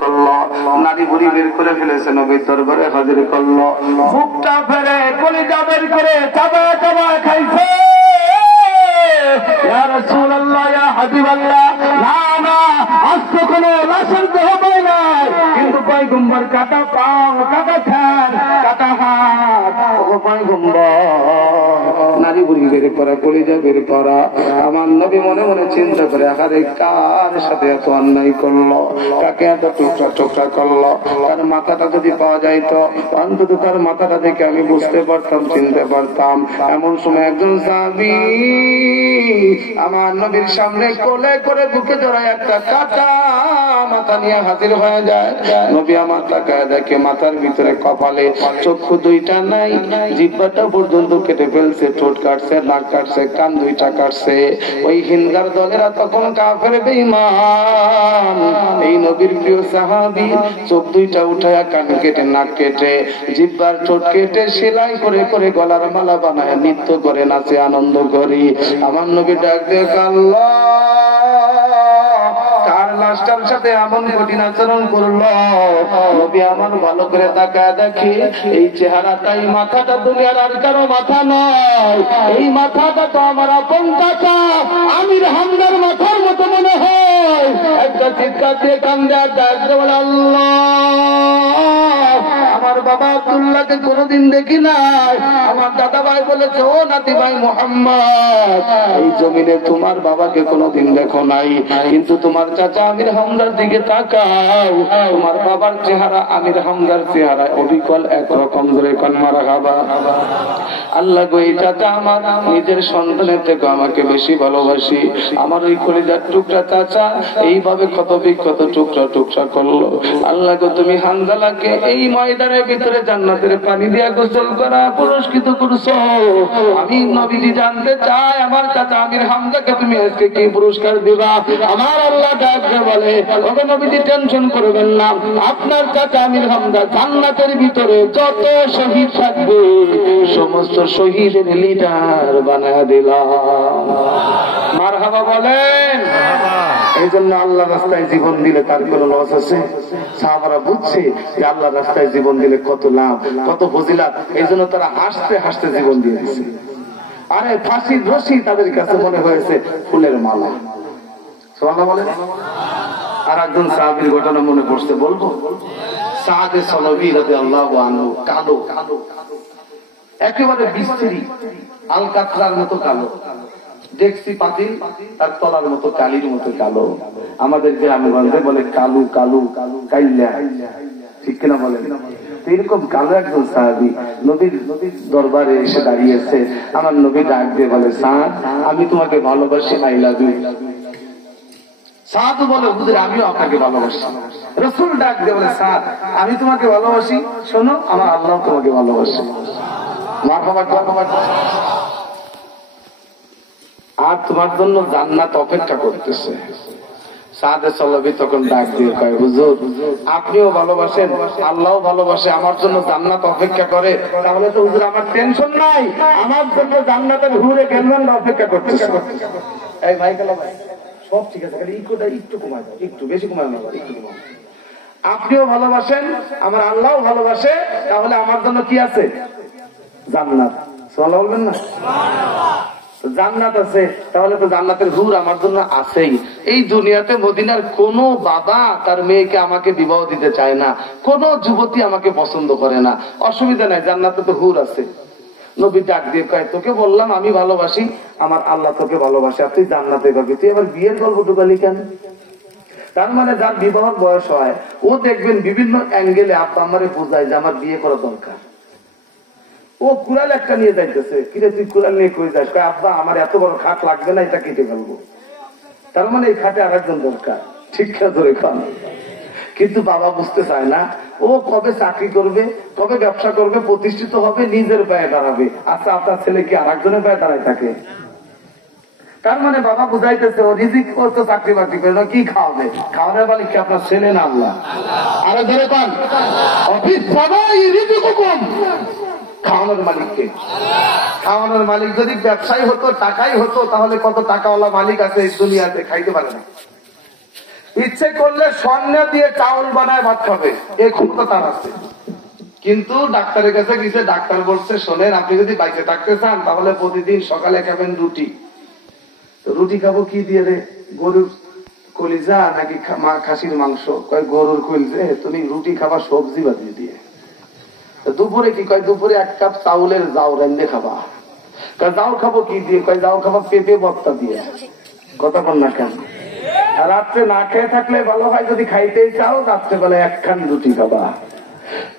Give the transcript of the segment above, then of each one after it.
করলো, নারী বুড়ি বের করে ফেলেছে, নবীর দরবারে হাজির করলো, মুখটা ফেলে কলিজা বের করে চাবা চাবা খাইছে। ইয়া রাসূলুল্লাহ, ইয়া হাবিবাল্লাহ, না না, আজকে কোনো লাশের দেহ পাই না, কিন্তু পয়গম্বর কাটা পাও, কাটা খান, কাটা হাত, ও পয়গম্বর। নারী বুড়ি বের করা, কলিজা বের করা। আমার নবী মনে মনে চিন্তা করে, আরে কার সাথে এত অন্যায় করলো, কাকে এত টুকরা টুকরা করলো, তার মাথাটা যদি পাওয়া যাইতো, অন্তত তার মাথাটা দেখে আমি বুঝতে পারতাম, চিনতে পারতাম। এমন সময় একজন সাহাবী আমার নবীর সামনে কোলে করে বুকে জড়ায় একটা কাটা মাথা নিয়ে হাজির হয়ে যায়। নবী আমার তাকায় দেখে মাথার ভিতরে কপালে চক্ষু দুইটা নাই, জিহ্বাটা পর্যন্ত কেটে ফেলছে, ঠোঁট কাটছে, নাক কাটছে, কান দুইটা কাটছে। ওই হিন্দার দলেরা তখন কাফের বেঈমান, এই নবীর প্রিয় সাহাবী চোখ দুইটা উঠায়া কান কেটে, নাক কেটে, জিহ্বার ঠোঁট কেটে সেলাই করে করে গলার মালা বানায় নৃত্য করে, নাচে, আনন্দ করি। আমার নবী ডাক দিয়ে আল্লাহ, কার লাশটার সাথে এমন কঠিন আচরণ করলো? নবী আমার ভালো করে তাকায় দেখে, এই চেহারাটাই, মাথাটা দুনিয়ার আর কারো মাথা নয়, এই মাথাটা তো আমার আপন চাচা আমির হামদার মাথার মতো মনে হয়। একটা চিৎকার দিয়ে কান্দে আর ডাকতে বলে, আল্লাহ, আমার বাবা আব্দুল্লাহকে কোনোদিন দেখি নাই। আমার দাদা ভাই বলেছে, ও নাতি ভাই মোহাম্মদ, এই জমিনে তোমার বাবাকে কোনোদিন দেখো নাই, কিন্তু তোমার চাচা আমির হামদার দিকে তাকাও, তোমার বাবার চেহারা আমির হামদার চেহারা অবিকল একরকম। ধরে কোন মারা খাবা। আল্লাহ গো, এই চাচা আমার নিজের সন্তানের থেকে আমাকে বেশি ভালোবাসি। আমার ওই কলিজার টুকরা চাচা এইভাবে ক্ষত বিক্ষত টুকরা টুকরা করলো। আল্লাহ গো, তুমি হানজালাকে এই ময়দানের ভিতরে জান্নাতের পানি দিয়া গোসল করা পুরস্কৃত করছো। আমি নবীজি জানতে চাই, আমার চাচা আমির হামজাকে তুমি আজকে কি পুরস্কার দিবা? আমার আল্লাহ ডাকতে বলে, ওকে নবীজি টেনশন করবেন না, আপনার চাচা আমির হামজা জান্নাতের ভিতরে যত শহীদ থাকবে সমস্ত শহীদের লিডার বানায় দিলাম। মারহাবা বলেন। এই জন্য আল্লাহ রাস্তায় জীবন দিলে তার কোনো লস আছে? সাহাবারা বুঝছে যে আল্লাহ রাস্তায় জীবন দিলে কত লাভ, কত ফজিলাত। এই জন্য তারা হাসতে হাসতে জীবন দিয়ে দিচ্ছে। আরে ফাঁসির রশি তাদের কাছে মনে হয়েছে ফুলের মালা। সুবহানাল্লাহ বলেন। আর একজন সাহাবীর ঘটনা মনে পড়ছে, বলবো? সাদে সলবি রাদিয়াল্লাহু আনহু, কালো, একেবারে বিশ্রী, আলকাতরার মতো কালো, দেখছি পাতিল তার তলার মতো কালির মতো কালো। আমাদের গ্রামগঞ্জে বলে কালু কালু কাইল্লা, ঠিক কিনা বলেন? এরকম কালো একজন সাহাবী নবীর দরবারে এসে দাঁড়িয়েছে। আমার নবী ডাক দিয়ে বলে, সাদ, আমি তোমাকে ভালোবাসি, আই লাভ ইউ। সাদ বলে, হুজুর আমিও আপনাকে ভালোবাসি। রাসূল ডাক দিয়ে বলে, সাদ, আমি তোমাকে ভালোবাসি, শোনো, আমার আল্লাহ তোমাকে ভালোবাসে। মারহাবা, মারহাবা। আর তোমার জন্য জান্নাত অপেক্ষা করতেছে। সাদে সলবি তখন ডাক দিয়ে কয়, হুজুর আপনিও ভালোবাসেন, আল্লাহও ভালোবাসে, আমার জন্য জান্নাত অপেক্ষা করে, তাহলে তো হুজুর আমার টেনশন নাই, আমার জন্য জান্নাতের হুরে গেলমানরা অপেক্ষা করতেছে। এই ভাই কালা ভাই, সব ঠিক আছে, খালি ইকোটা একটু কমায় দাও, একটু বেশি কমায় না, একটু কমাও। আপনিও ভালোবাসেন, আমার আল্লাহও ভালোবাসে, তাহলে আমার জন্য কি আছে? জান্নাত। সুবহানাল্লাহ বলবেন না? জান্নাত আছে, তাহলে তো জান্নাতের হুর আমার জন্য আছেই। এই দুনিয়াতে মদিনার কোন বাবা তার মেয়েকে আমাকে বিবাহ দিতে চায় না, কোন যুবতী আমাকে পছন্দ করে না। অসুবিধা নাই, জান্নাতে তো হুর আছে। নবী ডাক দিয়ে কয়, তোকে বললাম আমি ভালোবাসি, আমার আল্লাহ তোকে ভালোবাসে, আর তুই জান্নাতে পাবি, তুই আবার বিয়ের গল্প ঢুকালি কেন? তার মানে যার বিবাহের বয়স হয় ও দেখবেন বিভিন্ন অ্যাঙ্গেলে আব্বা আমারে বোঝায় যে আমার বিয়ে করা দরকার। ও কুড়াল একটা নিয়ে যাইতেছে, কিরে তুই কুড়াল নিয়ে কই যাস? আব্বা আমার এত বড় খাট লাগবে না, এটা কেটে ফেলবো। তার মানে এই খাটে আর একজন দরকার, ঠিক ধরে খান। কিন্তু বাবা বুঝতে চায় না, ও কবে চাকরি করবে, কবে ব্যবসা করবে, প্রতিষ্ঠিত হবে, নিজের পায়ে দাঁড়াবে। আচ্ছা, আপনার ছেলে কি আর একজনের পায়ে দাঁড়ায় থাকে? তার মানে বাবা বুঝাইতেছে ও রিজিক করতো, চাকরি বাকরি করে না, কি খাওয়াবে? খাওয়ানোর মালিক কি আপনার ছেলে না আল্লাহ? আরে ধরে পান, অফিস সবাই রিজিক হুকুম, খাওয়ানোর মালিককে। খাওয়ানোর মালিক যদি ব্যবসায়ী হতো, টাকাই হতো, তাহলে কত টাকাওয়ালা মালিক আছে এই দুনিয়াতে, খাইতে পারে না। ইচ্ছে করলে স্বর্ণ দিয়ে চাউল বানায় ভাত খাবে, এই ক্ষমতা তার আছে। কিন্তু ডাক্তারের কাছে গেছে, ডাক্তার বলছে শোনেন আপনি যদি বাইরে থাকতে চান তাহলে প্রতিদিন সকালে খাবেন রুটি। রুটি খাবো কি দিয়ে রে? গরুর কলিজা নাকি খাসির মাংস? কয় গরুর কলিজা। তুমি রুটি খাবা সবজি বাজিয়ে দিয়ে। দুপুরে কি? কয় দুপুরে 1 কাপ চাউলের জাউ রান্ধে খাবা। জাউ খাবো কি দিয়ে? কয় জাউ খাবা পেঁপে ভর্তা দিয়ে। কথা বল না কেন? রাত্রে না খেয়ে থাকলে ভালো হয়, যদি খাইতেই চাও রাত্রেবেলা 1 খান রুটি খাবা।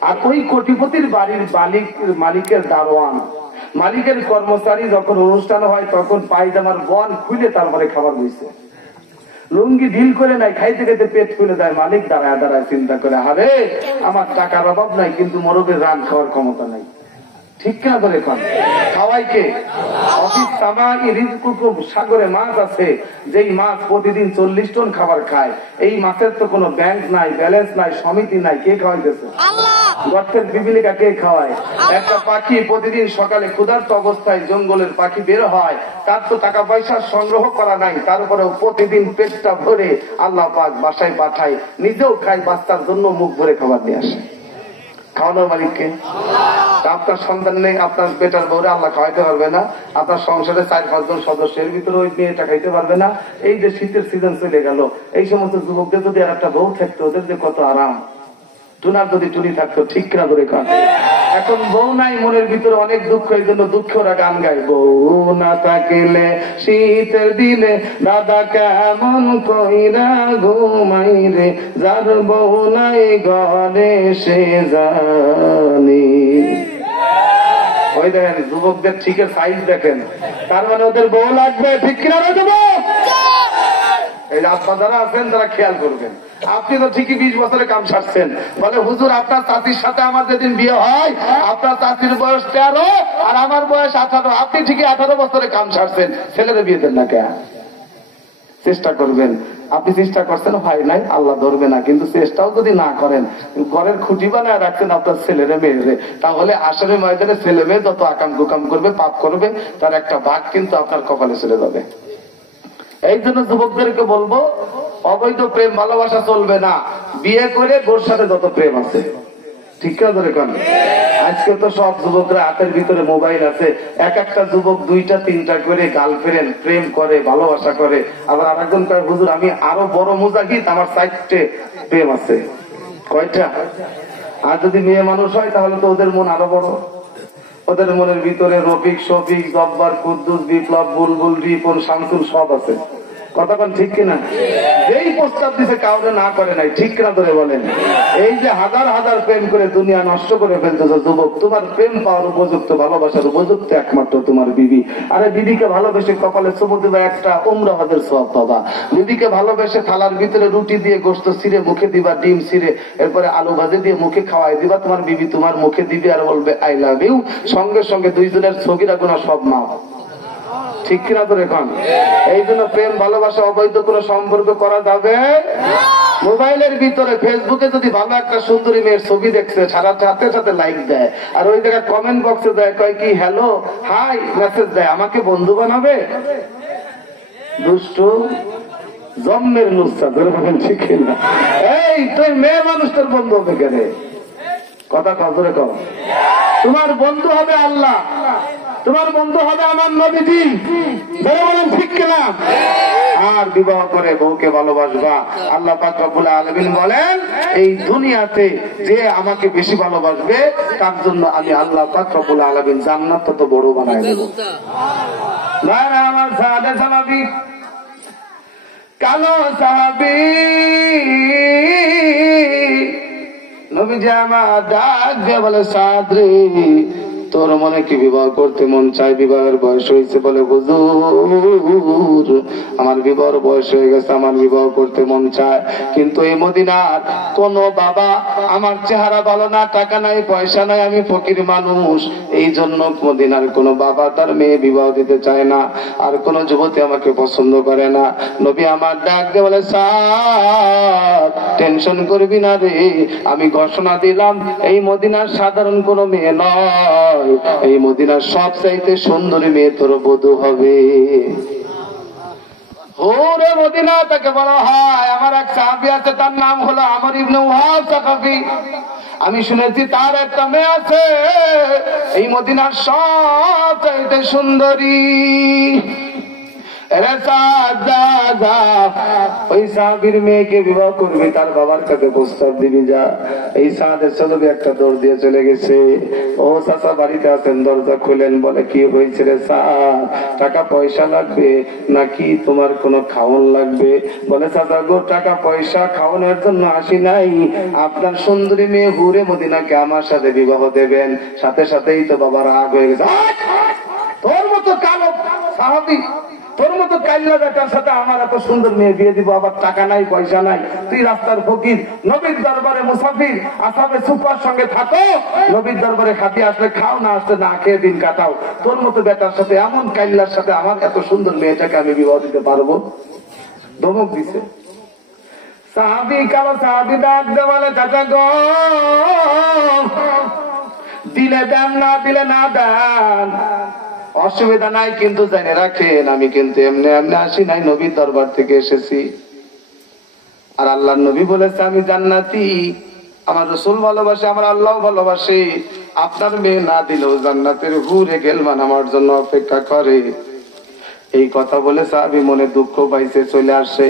আর ওই কোটিপতির বাড়ির মালিকের দারোয়ান, মালিকের কর্মচারী যখন অনুষ্ঠান হয় তখন পায়জামার বন খুলে তারপরে খাবার হয়েছে, লুঙ্গি ঢিল করে নাই, খাইতে খাইতে পেট খুলে দেয়। মালিক দাঁড়ায় দাঁড়ায় চিন্তা করে, আরে আমার টাকার অভাব নাই কিন্তু মোরবের রান খাওয়ার ক্ষমতা নাই। ঠিক কিনা বলে এখন খাওয়াই কে? সাগরে মাছ আছে, যেই মাছ প্রতিদিন 40 টন খাবার খায়। এই মাছের তো কোনো ব্যাংক নাই, ব্যালেন্স নাই, সমিতি নাই। কে খাওয়াইতেছে? গর্তের বিবিলিকা কে খাওয়ায়? একটা পাখি প্রতিদিন সকালে ক্ষুধার্ত অবস্থায় জঙ্গলের পাখি বের হয়, তার তো টাকা পয়সা সংগ্রহ করা নাই, তারপরেও প্রতিদিন পেটটা ভরে আল্লাহ পাক বাসায় পাঠায়, নিজেও খায়, বাচ্চার জন্য মুখ ভরে খাবার নিয়ে আসে। খাওয়ানোর মালিককে? আপনার সন্তান নেই, আপনার বেটার বউরে আল্লাহ খাওয়াইতে পারবে না, আপনার সংসারে 4-5 জন সদস্যের ভিতরে ওই মেয়েটা খাইতে পারবে না। এই যে শীতের সিজন চলে গেল, এই সমস্ত যুবকদের যদি আর একটা বউ থাকতো, ওদের যে কত আরাম। টুনার যদি টুনি থাকতো, ঠিক কিনা করে কান। এখন বউ নাই, মনের ভিতরে অনেক দুঃখ, এই জন্য দুঃখ ওরা গান গায়। বউ না থাকিলে শীতের দিনে দাদা কেমন কইরা ঘুমাই রে, যার বউ নাই ঘরে সে জানি। ওই দেখেন যুবকদের ঠিকের সাইজ দেখেন, তার মানে ওদের বউ লাগবে। ঠিক কিনা রে যুবক? এই রাস্তা যারা আছেন তারা খেয়াল করবেন। আপনি তো ঠিকই 20 বছরে কাম সারছেন। বলে হুজুর আপনার চাচির সাথে আমার যেদিন বিয়ে হয়, আপনার চাচির বয়স 13 আর আমার বয়স 18, আপনি ঠিকই 18 বছরে কাম সারছেন, ছেলেদের বিয়ে দেন না কেন? চেষ্টা করবেন। আপনি চেষ্টা করছেন, হয় নাই, আল্লাহ ধরবে না। কিন্তু চেষ্টাও যদি না করেন, ঘরের খুঁটি বানায় রাখছেন আপনার ছেলেরে মেয়েরে, তাহলে আসলে ময়দানে ছেলে মেয়ে যত আকাম কুকাম করবে, পাপ করবে, তার একটা ভাগ কিন্তু আপনার কপালে চলে যাবে। এই জন্য যুবকদেরকে বলবো, অবৈধ প্রেম ভালোবাসা চলবে না। বিয়ে করে গোর সাথে যত প্রেম আছে, ঠিক না ধরে কান। আজকে তো সব যুবকরা হাতের ভিতরে মোবাইল আছে, এক একটা যুবক 2টা-3টা করে গার্লফ্রেন্ড, প্রেম করে, ভালোবাসা করে। আবার আরেকজন কয় হুজুর আমি আরো বড় মুজাহিদ, আমার 4টে প্রেম আছে। কয়টা? আর যদি মেয়ে মানুষ হয় তাহলে তো ওদের মন আরো বড়। ওদের মনের ভিতরে রফিক, শফিক, জব্বার, কুদ্দুস, বিপ্লব, বুলবুল, রিপন, শামসুল সব আছে। কতক্ষণ ঠিক কিনা? যেই প্রস্তাব দিছে কাউরে না করে নাই, ঠিক কিনা ধরে বলেন? এই যে হাজার হাজার প্রেম করে দুনিয়া নষ্ট করে ফেলতেছ যুবক, তোমার প্রেম পাওয়ার উপযুক্ত, ভালোবাসার উপযুক্ত একমাত্র তোমার বিবি। আরে বিবিকে ভালোবেসে কপালে চুমু দিবা, একটা উমরা হজের সওয়াব পাবা। বিবিকে ভালোবেসে থালার ভিতরে রুটি দিয়ে গোশত ছিঁড়ে মুখে দিবা, ডিম ছিঁড়ে, এরপরে আলু ভাজি দিয়ে মুখে খাওয়াই দিবা, তোমার বিবি তোমার মুখে দিবে আর বলবে আই লাভ ইউ। সঙ্গে সঙ্গে দুইজনের ছবিরা গুণা সব মাপ। ঠিক কিনা তো এখন? এই জন্য প্রেম ভালোবাসা অবৈধ কোন সম্পর্ক করা যাবে। মোবাইলের ভিতরে ফেসবুকে যদি ভালো একটা সুন্দরী মেয়ের ছবি দেখছে, সাথে সাথে লাইক দেয়, আর ওই জায়গায় কমেন্ট বক্সে দেয়, কয় কি হ্যালো হাই মেসেজ দেয়, আমাকে বন্ধু বানাবে। দুষ্টু জন্মের লুচ্ছা ধরে বলেন, ঠিক কিনা? এই তুই মেয়ে মানুষ, তোর বন্ধু হবে কেন? কথা কজরে কম। তোমার বন্ধু হবে আল্লাহ, তোমার বন্ধু হবে আমার নবীজি, ধরে বলেন, ঠিক কিনা? আর বিবাহ করে বউকে ভালোবাসবা। আল্লাহ পাক রব্বুল আলামিন বলেন, এই দুনিয়াতে যে আমাকে বেশি ভালোবাসবে তার জন্য আমি আল্লাহ পাক রব্বুল আলামিন জান্নাত তত বড় বানায় দেব। ভাইরা আমার, সাহাবে সাহাবী, কালো সাহাবী, নবীজি আমার ডাক দিয়ে বলে, সাদরে তোর মনে কি বিবাহ করতে মন চায়? বিবাহের বয়স হয়েছে? বলে হুজুর আমার বিবাহের বয়স হয়ে গেছে, আমার বিবাহ করতে মন চায়, কিন্তু এই মদিনার কোন বাবা, আমার চেহারা ভালো না, টাকা নাই, পয়সা নাই, আমি ফকির মানুষ, এই জন্য মদিনার কোন বাবা তার মেয়ে বিবাহ দিতে চায় না, আর কোন যুবতী আমাকে পছন্দ করে না। নবী আমার ডাক দিয়ে বলে, সাদ টেনশন করবি না রে, আমি ঘোষণা দিলাম এই মদিনার সাধারণ কোন মেয়ে নয়, এই মদিনার সবচাইতে সুন্দরী মেয়ে তোর বধূ হবে। হুরে মদিনা তাকে বলা হয়। আমার এক সাহাবী আছে, তার নাম হলো আমর ইবনে ওয়াহাব সাকাফি। আমি শুনেছি তার একটা মেয়ে আছে, এই মদিনার সবচাইতে সুন্দরী। ওই সাহাবীর মেয়েকে বিবাহ করবি, তার বাবার কাছে প্রস্তাব দিবি যা। এই সাহাদের চলবে একটা দৌড় দিয়ে চলে গেছে। ও চাচা বাড়িতে আছেন, দরজা খুলেন। বলে কি হয়েছে রে স্যার, টাকা পয়সা লাগবে নাকি তোমার কোনো খাওয়ান লাগবে? বলে চাচা গো, টাকা পয়সা খাওয়ানোর জন্য আসি নাই, আপনার সুন্দরী মেয়ে হুরে মদিনাকে আমার সাথে বিবাহ দেবেন। সাথে সাথেই তো বাবার রাগ হয়ে গেছে। তোর মতো কালো সাহাবী, তোর মতো কাইল্লা বেটার সাথে আমার এত সুন্দর মেয়ে বিয়ে দিব, আবার টাকা নাই পয়সা নাই, তুই রাস্তার ফকির, নবীর দরবারে মুসাফির, আসাবে সুপার সঙ্গে থাকো, নবীর দরবারে খাতি আসলে খাও, না আসলে না খেয়ে দিন কাটাও। তোর মতো বেটার সাথে, এমন কাইল্লার সাথে আমার এত সুন্দর মেয়েটাকে আমি বিবাহ দিতে পারবো? ধমক দিছে। সাহাবী কালো সাহাবী ডাক দে বলে, চাচা গো, দিলে দেন, না দিলে না দেন, অসুবিধা নাই, কিন্তু জেনে রাখেন আমি কিন্তু এমনি এমনি আসি নাই, নবীর দরবার থেকে এসেছি। আর আল্লাহর নবী বলেছে আমি জান্নাতি, আমার রাসূল ভালোবাসে, আমার আল্লাহ ভালোবাসে। আপনার মেয়ে না দিলেও জান্নাতের হুরে গেলমান আমার জন্য অপেক্ষা করে। এই কথা বলে সাহাবী মনে দুঃখ পাইছে, চলে আসে।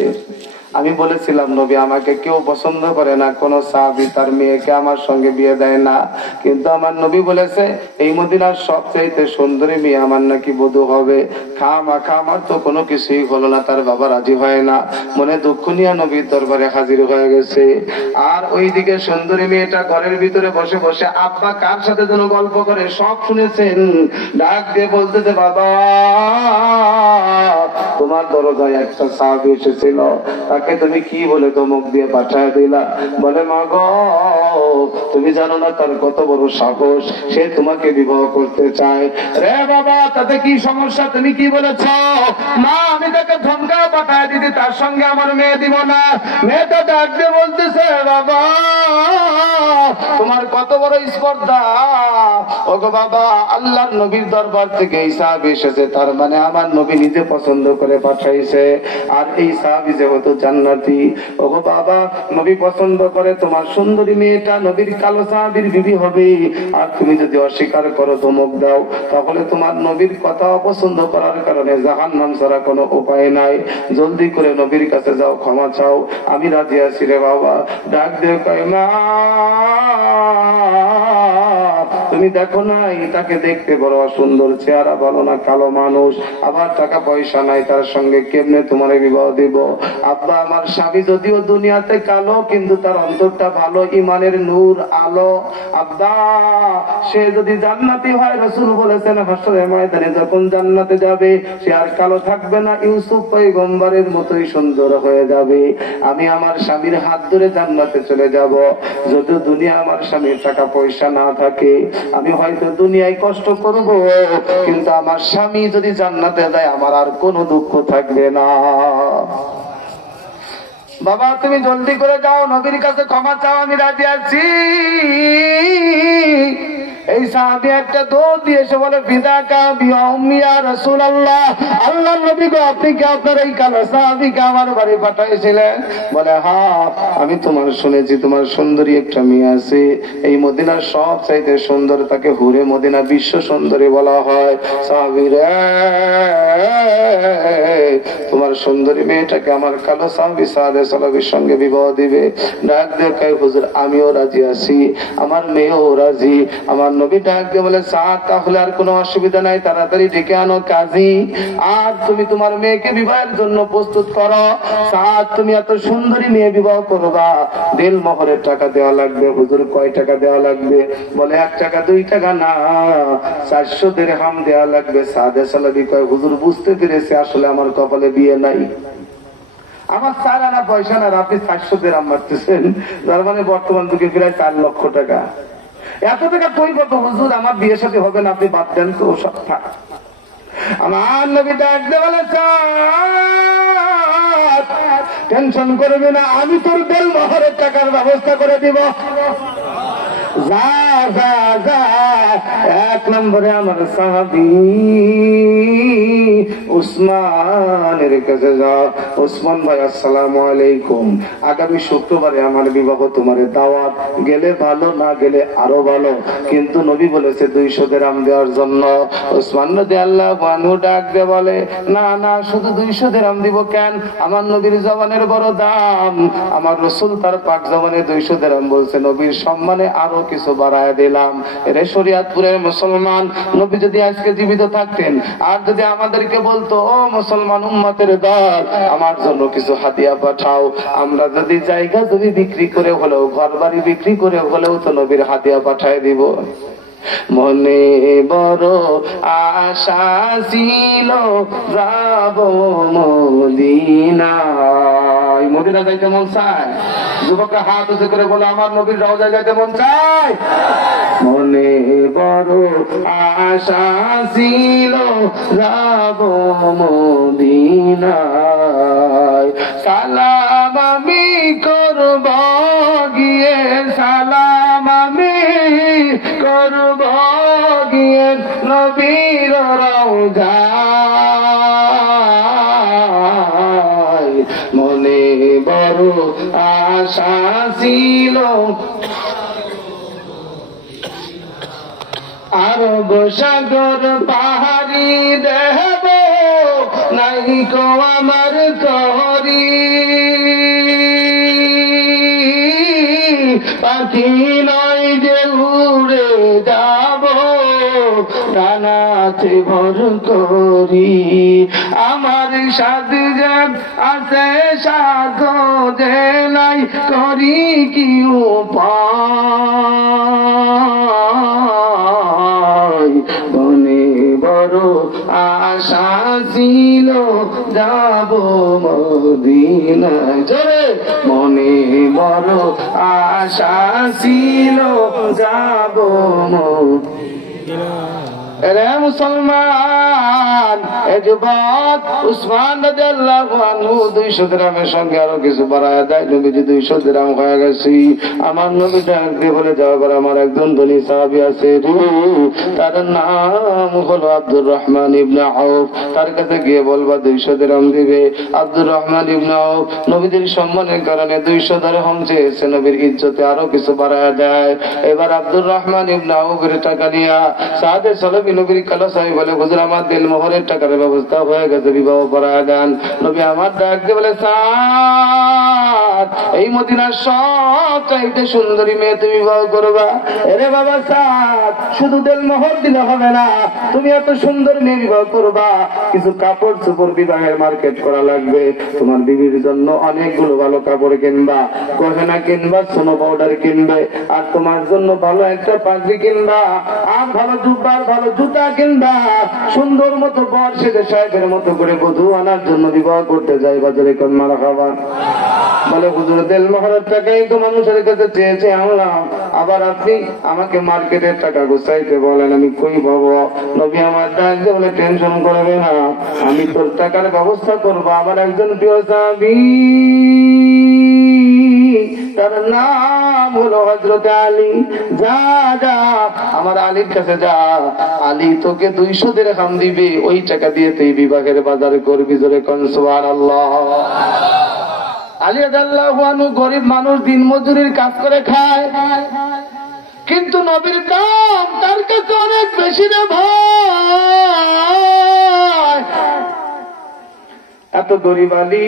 আমি বলেছিলাম নবী আমাকে কেউ পছন্দ করে না, কোন সাহাবী তার মেয়েকে আমার সঙ্গে বিয়ে দেয় না, কিন্তু আমার নবী বলেছে এই মদিনার সবচাইতে সুন্দরী মেয়ে আমার নাকি বধূ হবে। খামাখা আমার তো কোনো কিছুই হলো না, তার বাবা রাজি হয় না। মনে দুঃখ নিয়ে নবীর দরবারে হাজির হয়ে গেছে। আর ওইদিকে সুন্দরী মেয়েটা ঘরের ভিতরে বসে বসে আব্বা কার সাথে যেন গল্প করে, সব শুনেছেন। ডাক দিয়ে বলতেছে, বাবা তোমার দরজায় একটা সাহাবী এসেছিল, তাকে তুমি কি বলে ধমক দিয়ে পাঠায় দিলা? বলে মা গো, তুমি জানো না তার কত বড় সাহস, সে তোমাকে বিবাহ করতে চায়। রে বাবা, তাতে কি সমস্যা, তুমি কি বলেছ? মা আমি তাকে ধমকা পাঠায় দিদি, তার সঙ্গে আমার মেয়ে দিব না। মেয়েটা ডাক দিয়ে বলতেছে, বাবা তোমার কত বড় স্পর্ধা। ওগো বাবা, আল্লাহর নবীর দরবার থেকে এই সাহাবী এসেছে, তার মানে আমার নবী নিজে পছন্দ করে পাঠাইছে। আর এই সাহাবী যেহেতু জান্নাতি, ওগো বাবা নবী পছন্দ করে তোমার সুন্দরী মেয়েটা নবীর কালো সাহাবীর বিবি হবে। আর তুমি যদি অস্বীকার করো, ধমক দাও, তাহলে তোমার নবীর কথা অপছন্দ করার কারণে জাহান্নাম ছাড়া কোনো উপায় নাই। জলদি করে নবীর কাছে যাও, ক্ষমা চাও, আমি রাজি আছি রে বাবা। ডাক দিয়ে কয়, মা তুমি দেখো নাই তাকে দেখতে বড় সুন্দর, চেহারা ভালো না, কালো মানুষ, আবার টাকা পয়সা নাই, তার সঙ্গে কেমনে তোমার বিবাহ দিব? আব্বা আমার স্বামী যদিও দুনিয়াতে কালো, কিন্তু তার অন্তরটা ভালো, ইমানের নূর আলো। আব্বা সে যদি জান্নাতি হয়, রাসূল বলেছেন হাসরের ময়দানে যখন জান্নাতে যাবে সে আর কালো থাকবে না, ইউসুফ পয়গম্বরের মতোই সুন্দর হয়ে যাবে। আমি আমার স্বামীর হাত ধরে জান্নাতে চলে যাব। যদিও দুনিয়া আমার স্বামীর টাকা পয়সা না থাকে, আমি হয়তো দুনিয়ায় কষ্ট করব, কিন্তু আমার স্বামী যদি জান্নাতে যায় আমার আর কোনো দুঃখ থাকবে না। বাবা তুমি জলদি করে যাও, নবীর কাছে ক্ষমা চাও, আমি রাজি আছি। এই সাহাবী একটা দৌড় দিয়েছে, বলে ফিদাকা বিউম্মি ইয়া রাসূলুল্লাহ, আল্লাহর নবী গো, আপনি কি আপনার এই কালো সাহাবীকে আমার বাড়ি পাঠাইছিলেন? বলে হ্যাঁ, আমি তোমার শুনেছি তোমার সুন্দরী একটা মেয়ে আছে, এই মদিনার সবচাইতে সুন্দর, তাকে হুরে মদিনা বিশ্ব সুন্দরী বলা হয়। সাহাবী রে, তোমার সুন্দরী মেয়েটাকে আমার কালো সাহাবী সাদে সালাবির সঙ্গে বিবাহ দিবে। ডাক দিয়ে কয়, হুজুর আমিও রাজি আছি, আমার মেয়েও রাজি। আমার নবী ডাক দিয়ে বলে, সাদ তাহলে আর কোনো অসুবিধা নাই, তাড়াতাড়ি ডেকে আনো কাজী, আর তুমি তোমার মেয়েকে বিবাহের জন্য প্রস্তুত করো। সাদ তুমি এত সুন্দরী মেয়ে বিবাহ করবা, দিল মোহরের টাকা দেওয়া লাগবে। হুজুর কয় টাকা দেওয়া লাগবে? বলে 1 টাকা 2 টাকা না, 400 দিরহাম দেওয়া লাগবে। সাদে সালাবি কয়, হুজুর বুঝতে পেরেছি, আসলে আমার কপালে বিয়ে নাই, আমার 4 আনা পয়সা না, আপনি 400 দিরহাম মারতেছেন, তার মানে বর্তমান যুগে প্রায় 4 লক্ষ টাকা। এত টাকা কই পাবো হুজুর, আমার বিয়ে সাথে হবে না, আপনি বাদ দেন তো, সব থাক। আমার নবী ডাক দিয়ে বলে, টেনশন করবি না, আমি তোর দেল মোহরের টাকার ব্যবস্থা করে দিব। যা যা যা। 1 নম্বরে আমার সাহাবী উসমানের কাছে যাও। উসমান ভাই আসসালামু আলাইকুম, আগামী শুক্রবারে আমার বিবাহ, তোমার দাওয়াত, গেলে ভালো, না গেলে আরো ভালো, কিন্তু নবী বলেছে 200 দিরহাম দেওয়ার জন্য। উসমান রাদিয়াল্লাহু আনহু ডাক দিয়ে বলে, না না, শুধু 200 দিরহাম দিব কেন? আমার নবীর জবানের বড় দাম, আমার রাসূল তার পাক জবানে 200 দিরহাম বলছে, নবীর সম্মানে আরো কিছু বাড়ায় দিলাম। এরে শরীয়তপুরের মুসলমান, নবী যদি আজকে জীবিত থাকতেন আর যদি আমাদেরকে বলতো, ও মুসলমান উম্মতের দল, আমার জন্য কিছু হাদিয়া পাঠাও, আমরা যদি জায়গা জমি বিক্রি করে হলেও, ঘর বাড়ি বিক্রি করে হলেও তো নবীর হাদিয়া পাঠায় দিব। মনে বড় আশা ছিল যাব মদিনায়। মদিনা যাইতে মন চায়? যুবকরা হাত উঁচু করে বলে, আমার নবীর রওজা যাইতে মন চায়। মনে বড় আশা ছিল যাব মদিনায়, সালাম আমি করব গিয়ে, সালাম আমি করব গিয়ে নবীর রওজায়। মনে বড় আশা ছিল আরব সাগর পাহাড়ি দেব, নাই কো আমার তরি, পাখি নয় যে উড়ে যাব, ডানাতে ভর করি। আমার সাথে আছে সাথে যে নাই, করি কি উপায়। মনে বড় আশা ছিল যাব মদিনায়, জোরে মনে বড় আশা ছিল যাব মদিনায়। এরে মুসলমান, এ যুবক, উসমান রাদিয়াল্লাহু আনহু 200 দিরহামের সঙ্গে আরো কিছু বাড়ায় দেয়। নবীজি 200 দিরহাম হয়ে গেছি। আমার নবী ডাক দিয়ে বলে, যাও, এবার আমার একজন ধনী সাহাবী আছে, তার নাম হলো আব্দুর রহমান ইবনে আউফ, তার কাছে গিয়ে বলবা 200 দিরহাম দিবে। আব্দুর রহমান ইবনে আউফ নবীদের সম্মানের কারণে 200 দিরহাম চেয়েছে, নবীর ইজ্জতে আরো কিছু বাড়ায় দেয়। এবার আব্দুর রহমান ইবনে আউফের টাকা নিয়া সাহাবে সালাবী নবীর কালো সাহেব বলে, হুজুর আমার দিল মোহরের টাকার ব্যবস্থা হয়ে গেছে, বিবাহ পড়ায় দেন। নবী আমার ডাক দিয়ে বলে, সাদ, এই মদিনার সব চাইতে সুন্দরী মেয়ে তুমি বিবাহ করবা। এরে বাবা সাদ, শুধু দিল মোহর দিলে হবে না, তুমি এত সুন্দর মেয়ে বিবাহ করবা, কিছু কাপড় চোপড় বিবাহের মার্কেট করা লাগবে। তোমার বিবির জন্য অনেকগুলো ভালো কাপড় কিনবা, গহনা কিনবা, সোনো পাউডার কিনবে, আর তোমার জন্য ভালো একটা পাগড়ি কিনবা, আর ভালো জুব্বার ভালো জুতা কিনবা, সুন্দর মতো বর সেজে সাহেবের মতো করে বধূ আনার জন্য বিবাহ করতে যাই বাজারে। কোন মারা খাবা বলে, হুজুর তেল মহরের টাকাই তো মানুষের কাছে চেয়েছে আনলাম, আবার আপনি আমাকে মার্কেটের টাকা গুছাইতে বলেন, আমি কই পাবো? নবী আমার ডাক দিয়ে বলে, টেনশন করবে না, আমি তোর টাকার ব্যবস্থা করবো। আমার একজন প্রিয় সাহাবী, তার নাম হলো হযরত আলী। যা যা, আমার আলীর কাছে যা, আলী তোকে 200 দিরহাম দিবে, ওই টাকা দিয়ে তুই বিবাহের বাজার করবি। জোরে কোন সুবহানাল্লাহ। আলী রাদিয়াল্লাহু আনহু গরিব মানুষ, দিন মজুরির কাজ করে খায়, কিন্তু নবীর দাম তার কাছে অনেক বেশি রে ভাই। এত গরিব আলী,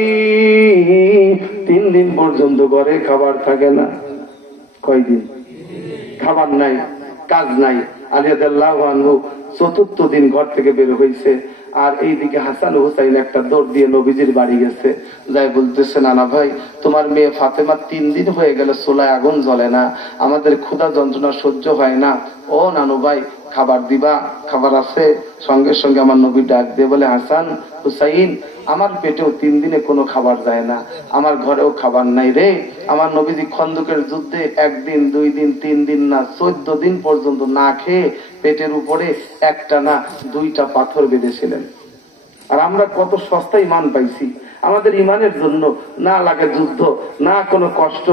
3 দিন পর্যন্ত ঘরে খাবার থাকে না। কয়দিন? খাবার নাই, কাজ নাই। আলী রাদিয়াল্লাহু আনহু 4th দিন ঘর থেকে বের হয়েছে, আর এইদিকে হাসান হুসাইন একটা দৌড় দিয়ে নবীজির বাড়ি গেছে, যাই বলতেছে, নানা ভাই, তোমার মেয়ে ফাতেমা 3 দিন হয়ে গেল চুলায় আগুন জ্বলে না, আমাদের ক্ষুধা যন্ত্রণা সহ্য হয় না, ও নানু ভাই খাবার দিবা? খাবার আছে? সঙ্গে সঙ্গে আমার নবী ডাক দিয়ে বলে, হাসান হুসাইন, আমার পেটেও 3 দিনে কোনো খাবার যায় না, আমার ঘরেও খাবার নাই রে। আমার নবীজি খন্দকের যুদ্ধে 1 দিন 2 দিন 3 দিন না 14 দিন পর্যন্ত না খেয়ে পেটের উপরে একটা না 2টা পাথর বেঁধেছিলেন। আর আমরা কত সস্তা ইমান পাইছি, আমাদের ইমানের জন্য না লাগে যুদ্ধ, না কোনো কষ্ট,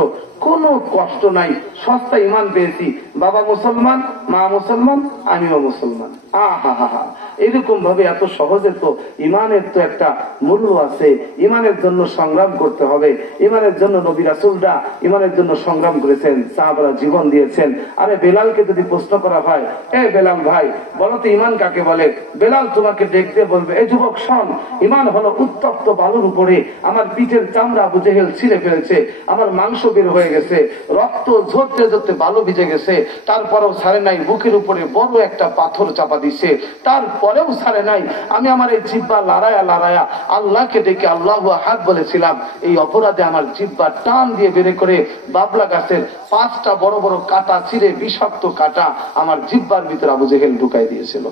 কোনো কষ্ট নাই, সস্তা ইমান পেয়েছি। বাবা মুসলমান, মা মুসলমান, আমিও মুসলমান। আহা হা হা, এরকম ভাবে এত সহজে তো ইমানের তো একটা মূল্য আছে। ইমানের জন্য সংগ্রাম করতে হবে। ইমানের জন্য নবী রাসূলরা ইমানের জন্য সংগ্রাম করেছেন, সাহাবারা জীবন দিয়েছেন। আরে বেলালকে যদি প্রশ্ন করা হয়, এ বেলাল ভাই বলো তো ইমান কাকে বলে? বেলাল তোমাকে দেখতে বলবে, এই যুবক শোন, ইমান হলো উত্তপ্ত বালুর উপরে আমার পিঠের চামড়া আবু জেহেল ছিঁড়ে ফেলছে, আমার মাংস বের হয়ে গেছে, রক্ত ঝরতে ঝরতে বালু ভিজে গেছে, তারপরেও ছাড়ে নাই। বুকের উপরে বড় একটা পাথর চাপা দিছে, তারপরেও ছাড়ে নাই। আমি আমার এই জিহ্বা লড়ায়া লড়ায়া আল্লাহকে ডেকে আল্লাহু আহাদ বলেছিলাম। এই অপরাধে আমার জিহ্বা টান দিয়ে বের করে বাবলা গাছের 5টা বড় বড় কাঁটা ছিঁড়ে, বিষাক্ত কাঁটা আমার জিহ্বার ভিতরে আবু জেহেল ঢুকাই দিয়েছিল।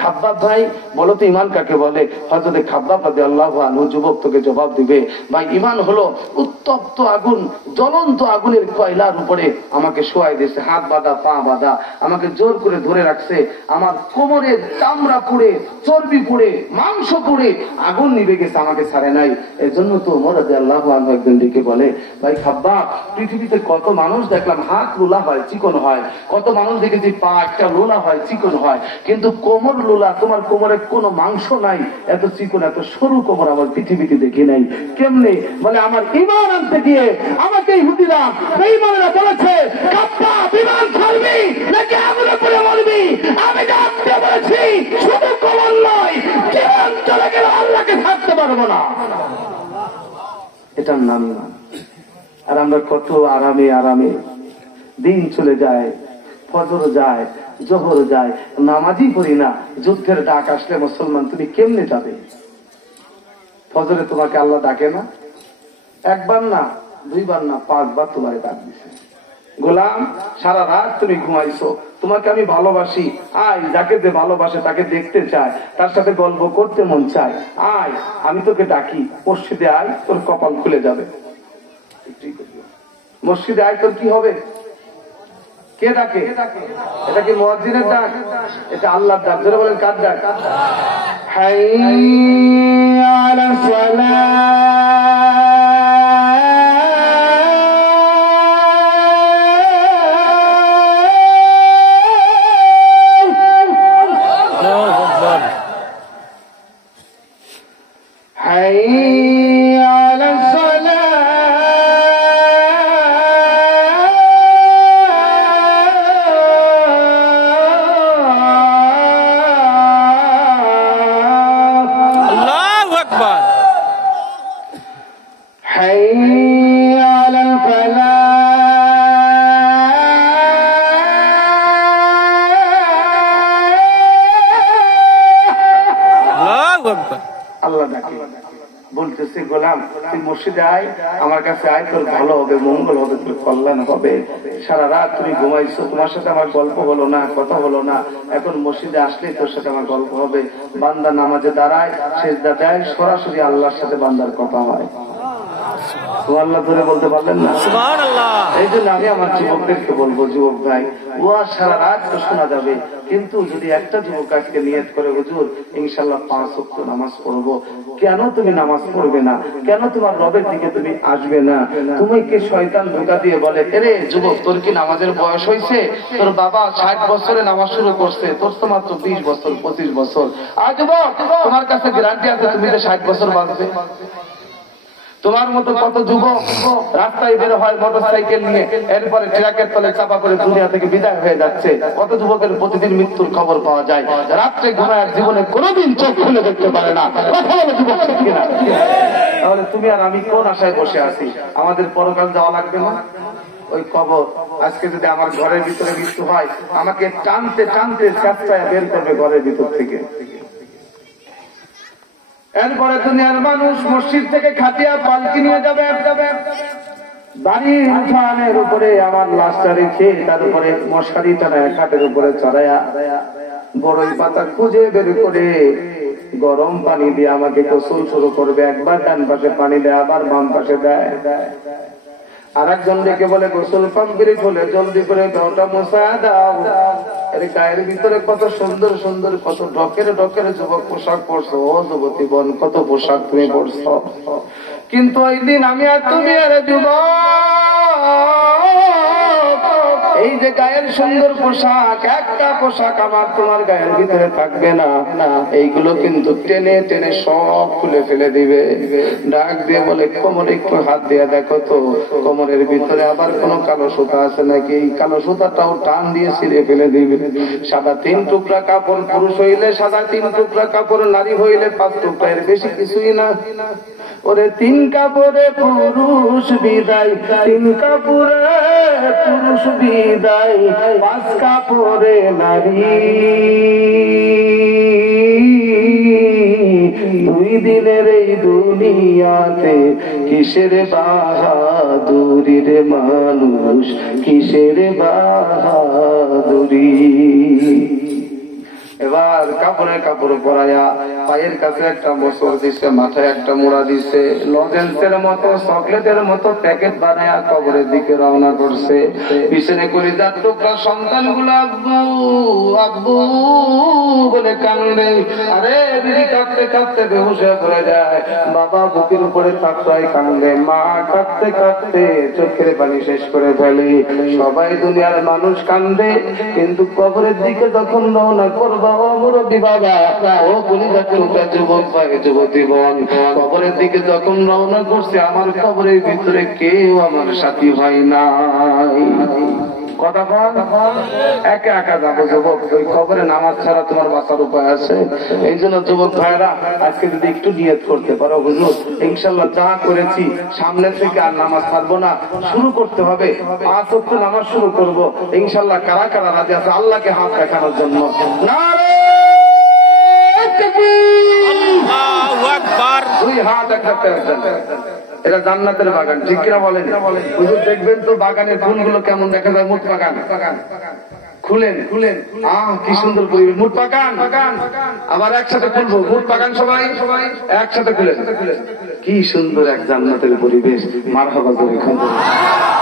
খাব্বাব ভাই বলো তো ইমান কাকে বলে? হযরতে খাব্বাব রাদিয়াল্লাহু আনহু যুবক তোকে জবাব দিবে, ভাই ইমান হলো উত্তপ্ত আগুন, জ্বলন্ত আগুনের কয়লার উপরে আমাকে শোয়াই দিয়েছে, হাত বাঁধা পা বাঁধা, আমাকে জোর করে ধরে রাখছে, আমার কোমরের চামড়া পুড়ে, চর্বি পুড়ে, মাংস পুড়ে আগুন নিভে গেছে, আমাকে ছাড়ে নাই। এর জন্য তো ওমর রাদিয়াল্লাহু আনহু একদিন ডেকে বলে, ভাই খাব্বাব, পৃথিবীতে কত মানুষ দেখলাম হাত লোলা হয়, চিকন হয়, কত মানুষ দেখেছি পা একটা লোলা হয়, চিকন হয়, কিন্তু কোমর লোলা, তোমার কোমরে কোনো মাংস নাই, এত চিকন এত সরু কোমর আমার পৃথিবীতে দেখি নাই। কেমনে? বলে আমার ইমান আনতে গিয়ে আমাকে ইহুদিরা বেঈমানরা বলেছে, খাব্বাব ইমান ছাড়বি নাকি আগুনে পড়ে মরবি? আমি জানতে বলেছি শুধু কোমর নয়, জীবন চলে গেলে আল্লাহকে ছাড়তে পারবো না। এটার নাম ইমান। আর আমরা কত আরামে আরামে দিন চলে যায়, ফজর যায়, জোহর যায়, নামাজই পড়ি না। যুদ্ধের ডাক আসলে মুসলমান তুমি কেমনে যাবে? ফজরে তোমাকে আল্লাহ ডাকে না? একবার না, 2বার না, 5বার তোমার ডাক দিছে, গোলাম সারা রাত তুমি ঘুমাইছো, তোমাকে আমি ভালোবাসি, আয়। যাকে যে ভালোবাসে তাকে দেখতে চায়, তার সাথে গল্প করতে মন চায়, আয় আমি তোকে ডাকি, মসজিদে আয়, তোর কপাল খুলে যাবে। মসজিদে আয়, তোর কি হবে? কে ডাকে? এটা কি মুয়াজ্জিনের ডাক? এটা আল্লাহর ডাক। যারা বলেন কার ডাক? হাইয়া আলাস সালাহ, হাইয়া আলাস সালাহ, আল্লাহ ডাকে বলতেছে, গোলাম তুই মসজিদে আয়, আমার কাছে আয়, তোর ভালো হবে, মঙ্গল হবে, তোর কল্যাণ হবে। সারা রাত তুমি ঘুমাইছো, তোমার সাথে আমার গল্প হলো না, কথা হলো না, এখন মসজিদে আসলে তোর সাথে আমার গল্প হবে। বান্দা নামাজে দাঁড়ায়, সেজদা দেয়, সরাসরি আল্লাহর সাথে বান্দার কথা হয়। আল্লাহ ধরে বলতে পারলেন না? এই জন্য আমি আমার যুবকদেরকে বলবো, যুবক ভাই ওয়াজ সারা রাত তো শোনা যাবে, কিন্তু যদি একটা যুবক আজকে নিয়ত করে, হুজুর ইনশাআল্লাহ 5 ওয়াক্ত নামাজ পড়বো, কেন তুমি নামাজ পড়বে না? কেন তোমার রবের দিকে তুমি আসবে না? তুমি কি শয়তান ধোঁকা দিয়ে বলে, এরে যুবক তোর কি নামাজের বয়স হয়েছে? তোর বাবা 60 বছরে নামাজ শুরু করছে, তোর তো মাত্র 20 বছর 25 বছর। আর যুবক তোমার কাছে গ্যারান্টি আছে তুমি যে 60 বছর বাঁচবে? তোমার মতো কত যুবক রাস্তায় বের হয় মোটরসাইকেল নিয়ে, এরপরে ট্রাকের তলে চাপা করে দুনিয়া থেকে বিদায় হয়ে যাচ্ছে। কত যুবকের প্রতিদিন মৃত্যুর খবর পাওয়া যায়, রাত্রে ঘুমায় জীবনে কোনোদিন চোখ খুলে দেখতে পারে না। কথা বলে যুবক ঠিক কিনা? তাহলে তুমি আর আমি কোন আশায় বসে আছি? আমাদের পরকাল যাওয়া লাগবে না? ওই কবর আজকে যদি আমার ঘরের ভিতরে মৃত্যু হয়, আমাকে টানতে টানতে চেষ্টায় বের করবে ঘরের ভিতর থেকে। এরপরে দুনিয়ার মানুষ মসজিদ থেকে খাটিয়া পালকি নিয়ে যাবে, বাড়ির উঠানের উপরে আমার লাশটা রেখে তার উপরে মশারি টানায় খাটের উপরে চড়াইয়া বড়ই পাতা খুঁজে বের করে গরম পানি দিয়ে আমাকে গোসল শুরু করবে। একবার ডান পাশে পানি দেয়, আবার বাম পাশে দেয়। আর একজন ডেকে বলে, গোসল কমপ্লিট হলে জলদি করে গাওটা মোছা দাও। এর গায়ের ভিতরে কত সুন্দর সুন্দর, কত ঢকের ঢকের যুবক পোশাক পরছো। ও যুবতী বোন, কত পোশাক তুমি পরছো। কিন্তু ওই দিন আমি আর তুমি আর এই যে গায়ের সুন্দর পোশাক, একটা পোশাক আমার তোমার গায়ের ভিতরে থাকবে না, এইগুলো কিন্তু টেনে টেনে সব খুলে ফেলে দিবে। ডাক দিয়ে বলে, কোমরে একটু হাত দিয়ে দেখো তো কোমরের ভিতরে আবার কোনো কালো সুতা আছে নাকি। এই কালো সুতাটাও টান দিয়ে ছিঁড়ে ফেলে দিবে। সাদা 3 টুকরা কাপড়, পুরুষ হইলে সাদা 3 টুকরা কাপড়, নারী হইলে 5 টুকরা, এর বেশি কিছুই না। ওরে 3 কাপড়ে পুরুষ বিদায়, 3 কাপড়ে পুরুষ বিদায়, 5 কাপড়ে নারী। 2 দিনের এই দুনিয়াতে কিসের বাহাদুরি রে মানুষ, কিসের বাহাদুরি। এবার কাপড়ে কাপড় পরাইয়া পায়ের কাছে একটা মোচড় দিছে, মাথায় একটা মোড়া দিছে, লজেন্সের মতো চকলেটের মতো প্যাকেট বানায়া কবরের দিকে রওনা করছে। পিছনে কলিজার টুকরা সন্তানগুলো আব্বু আব্বু বলে কান্দে। আরে বিড়ি কাঁদতে কাঁদতে বেহুশ হয়ে পড়ে যায়। বাবা বুকের উপরে থাকতে কান্দে, মা কাঁদতে কাঁদতে চোখের পানি শেষ করে ফেলে। সবাই দুনিয়ার মানুষ কান্দে, কিন্তু কবরের দিকে যখন রওনা করবা কবরের দিকে যখন রওনা করছে, আমার কবরের ভিতরে কেউ আমার সাথী ভাই নাই। কথা বল, একা একা যাবো যুবক। ওই কবরে নামাজ ছাড়া তোমার বাঁচার উপায় আছে? এই জন্য যুবক ভাইরা আজকে যদি একটু নিয়ত করতে পারো, হুজুর ইনশাল্লাহ যা করেছি সামনে থেকে আর নামাজ ছাড়বো না, শুরু করতে হবে। 5 ওয়াক্ত নামাজ শুরু করবো ইনশাল্লাহ। কারা কারা রাজি আছে আল্লাহকে হাত দেখানোর জন্য? দুই হাত একসাথে। এটা জান্নাতের বাগান, ঠিক কিনা বলেন? হুজুর দেখবেন তো বাগানের ফুলগুলো কেমন দেখা যায়। মুঠ বাগান খুলেন খুলেন, কি সুন্দর পরিবেশ। মুঠ বাগান আবার একসাথে খুলবো। মুঠ বাগান সবাই একসাথে খুলেন। কি সুন্দর এক জান্নাতের পরিবেশ। মারহাবা করে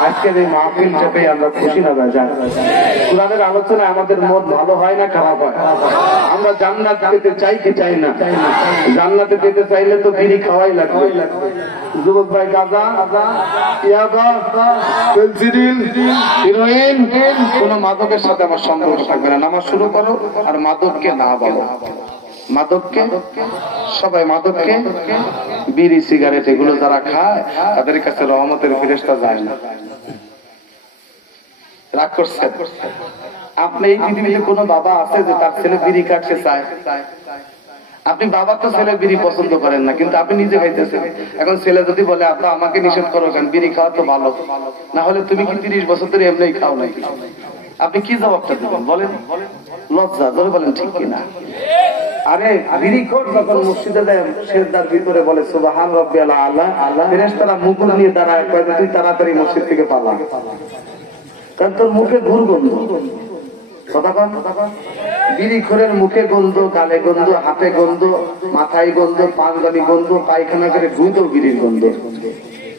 আজকের এই মাহফিলটাকে আমরা খুশি না বাজা। কুরআনের আলোচনায় আমাদের মন ভালো হয় না খারাপ হয়? আমরা জান্নাত পেতে চাই কি চাই না? জান্নাতে পেতে চাইলে তো বিড়ি খাওয়াই লাগবে। যুবক ভাই, গাঁজা, ইয়াবা, ফেনসিডিল, হিরোইন, কোন মাদকের সাথে আমার সম্পর্ক থাকবে না। নামাজ শুরু করো আর মাদককে না বলো। মাদককে সবাই, মাদককে বিড়ি সিগারেট এগুলো যারা খায় তাদের কাছে রহমতের ফেরেশতা যায় না। রাগ করছে? আপনি এই পৃথিবীতে কোন বাবা আছে যে তার ছেলে বিড়ি কাটতে চায়? আপনি বাবা তো ছেলে বিড়ি পছন্দ করেন না, কিন্তু আপনি নিজে খাইতেছেন। এখন ছেলে যদি বলে আব্বা আমাকে নিষেধ করো কেন, বিড়ি খাওয়া তো ভালো, না হলে তুমি কি 30 বছর ধরে এমনি খাও নাকি? আপনি কি জবাবটা দেবেন বলেন? লজ্জা ধরে বলেন, ঠিক কিনা? আরে বিড়িখোর যখন মসজিদে দেয়, সেজদার ভিতরে বলে সুবহান রাব্বিয়াল আলা, ফেরেশতারা মুকুল নিয়ে দাঁড়ায়, কয় তুই তাড়াতাড়ি মসজিদ থেকে পালা, কারণ তোর মুখে দুর্গন্ধ। কথা কন, বিড়িখোরের মুখে গন্ধ, গালে গন্ধ, হাতে গন্ধ, মাথায় গন্ধ, পাঞ্জাবি গন্ধ, পায়খানা করে ধুইতেও বিড়ির গন্ধ।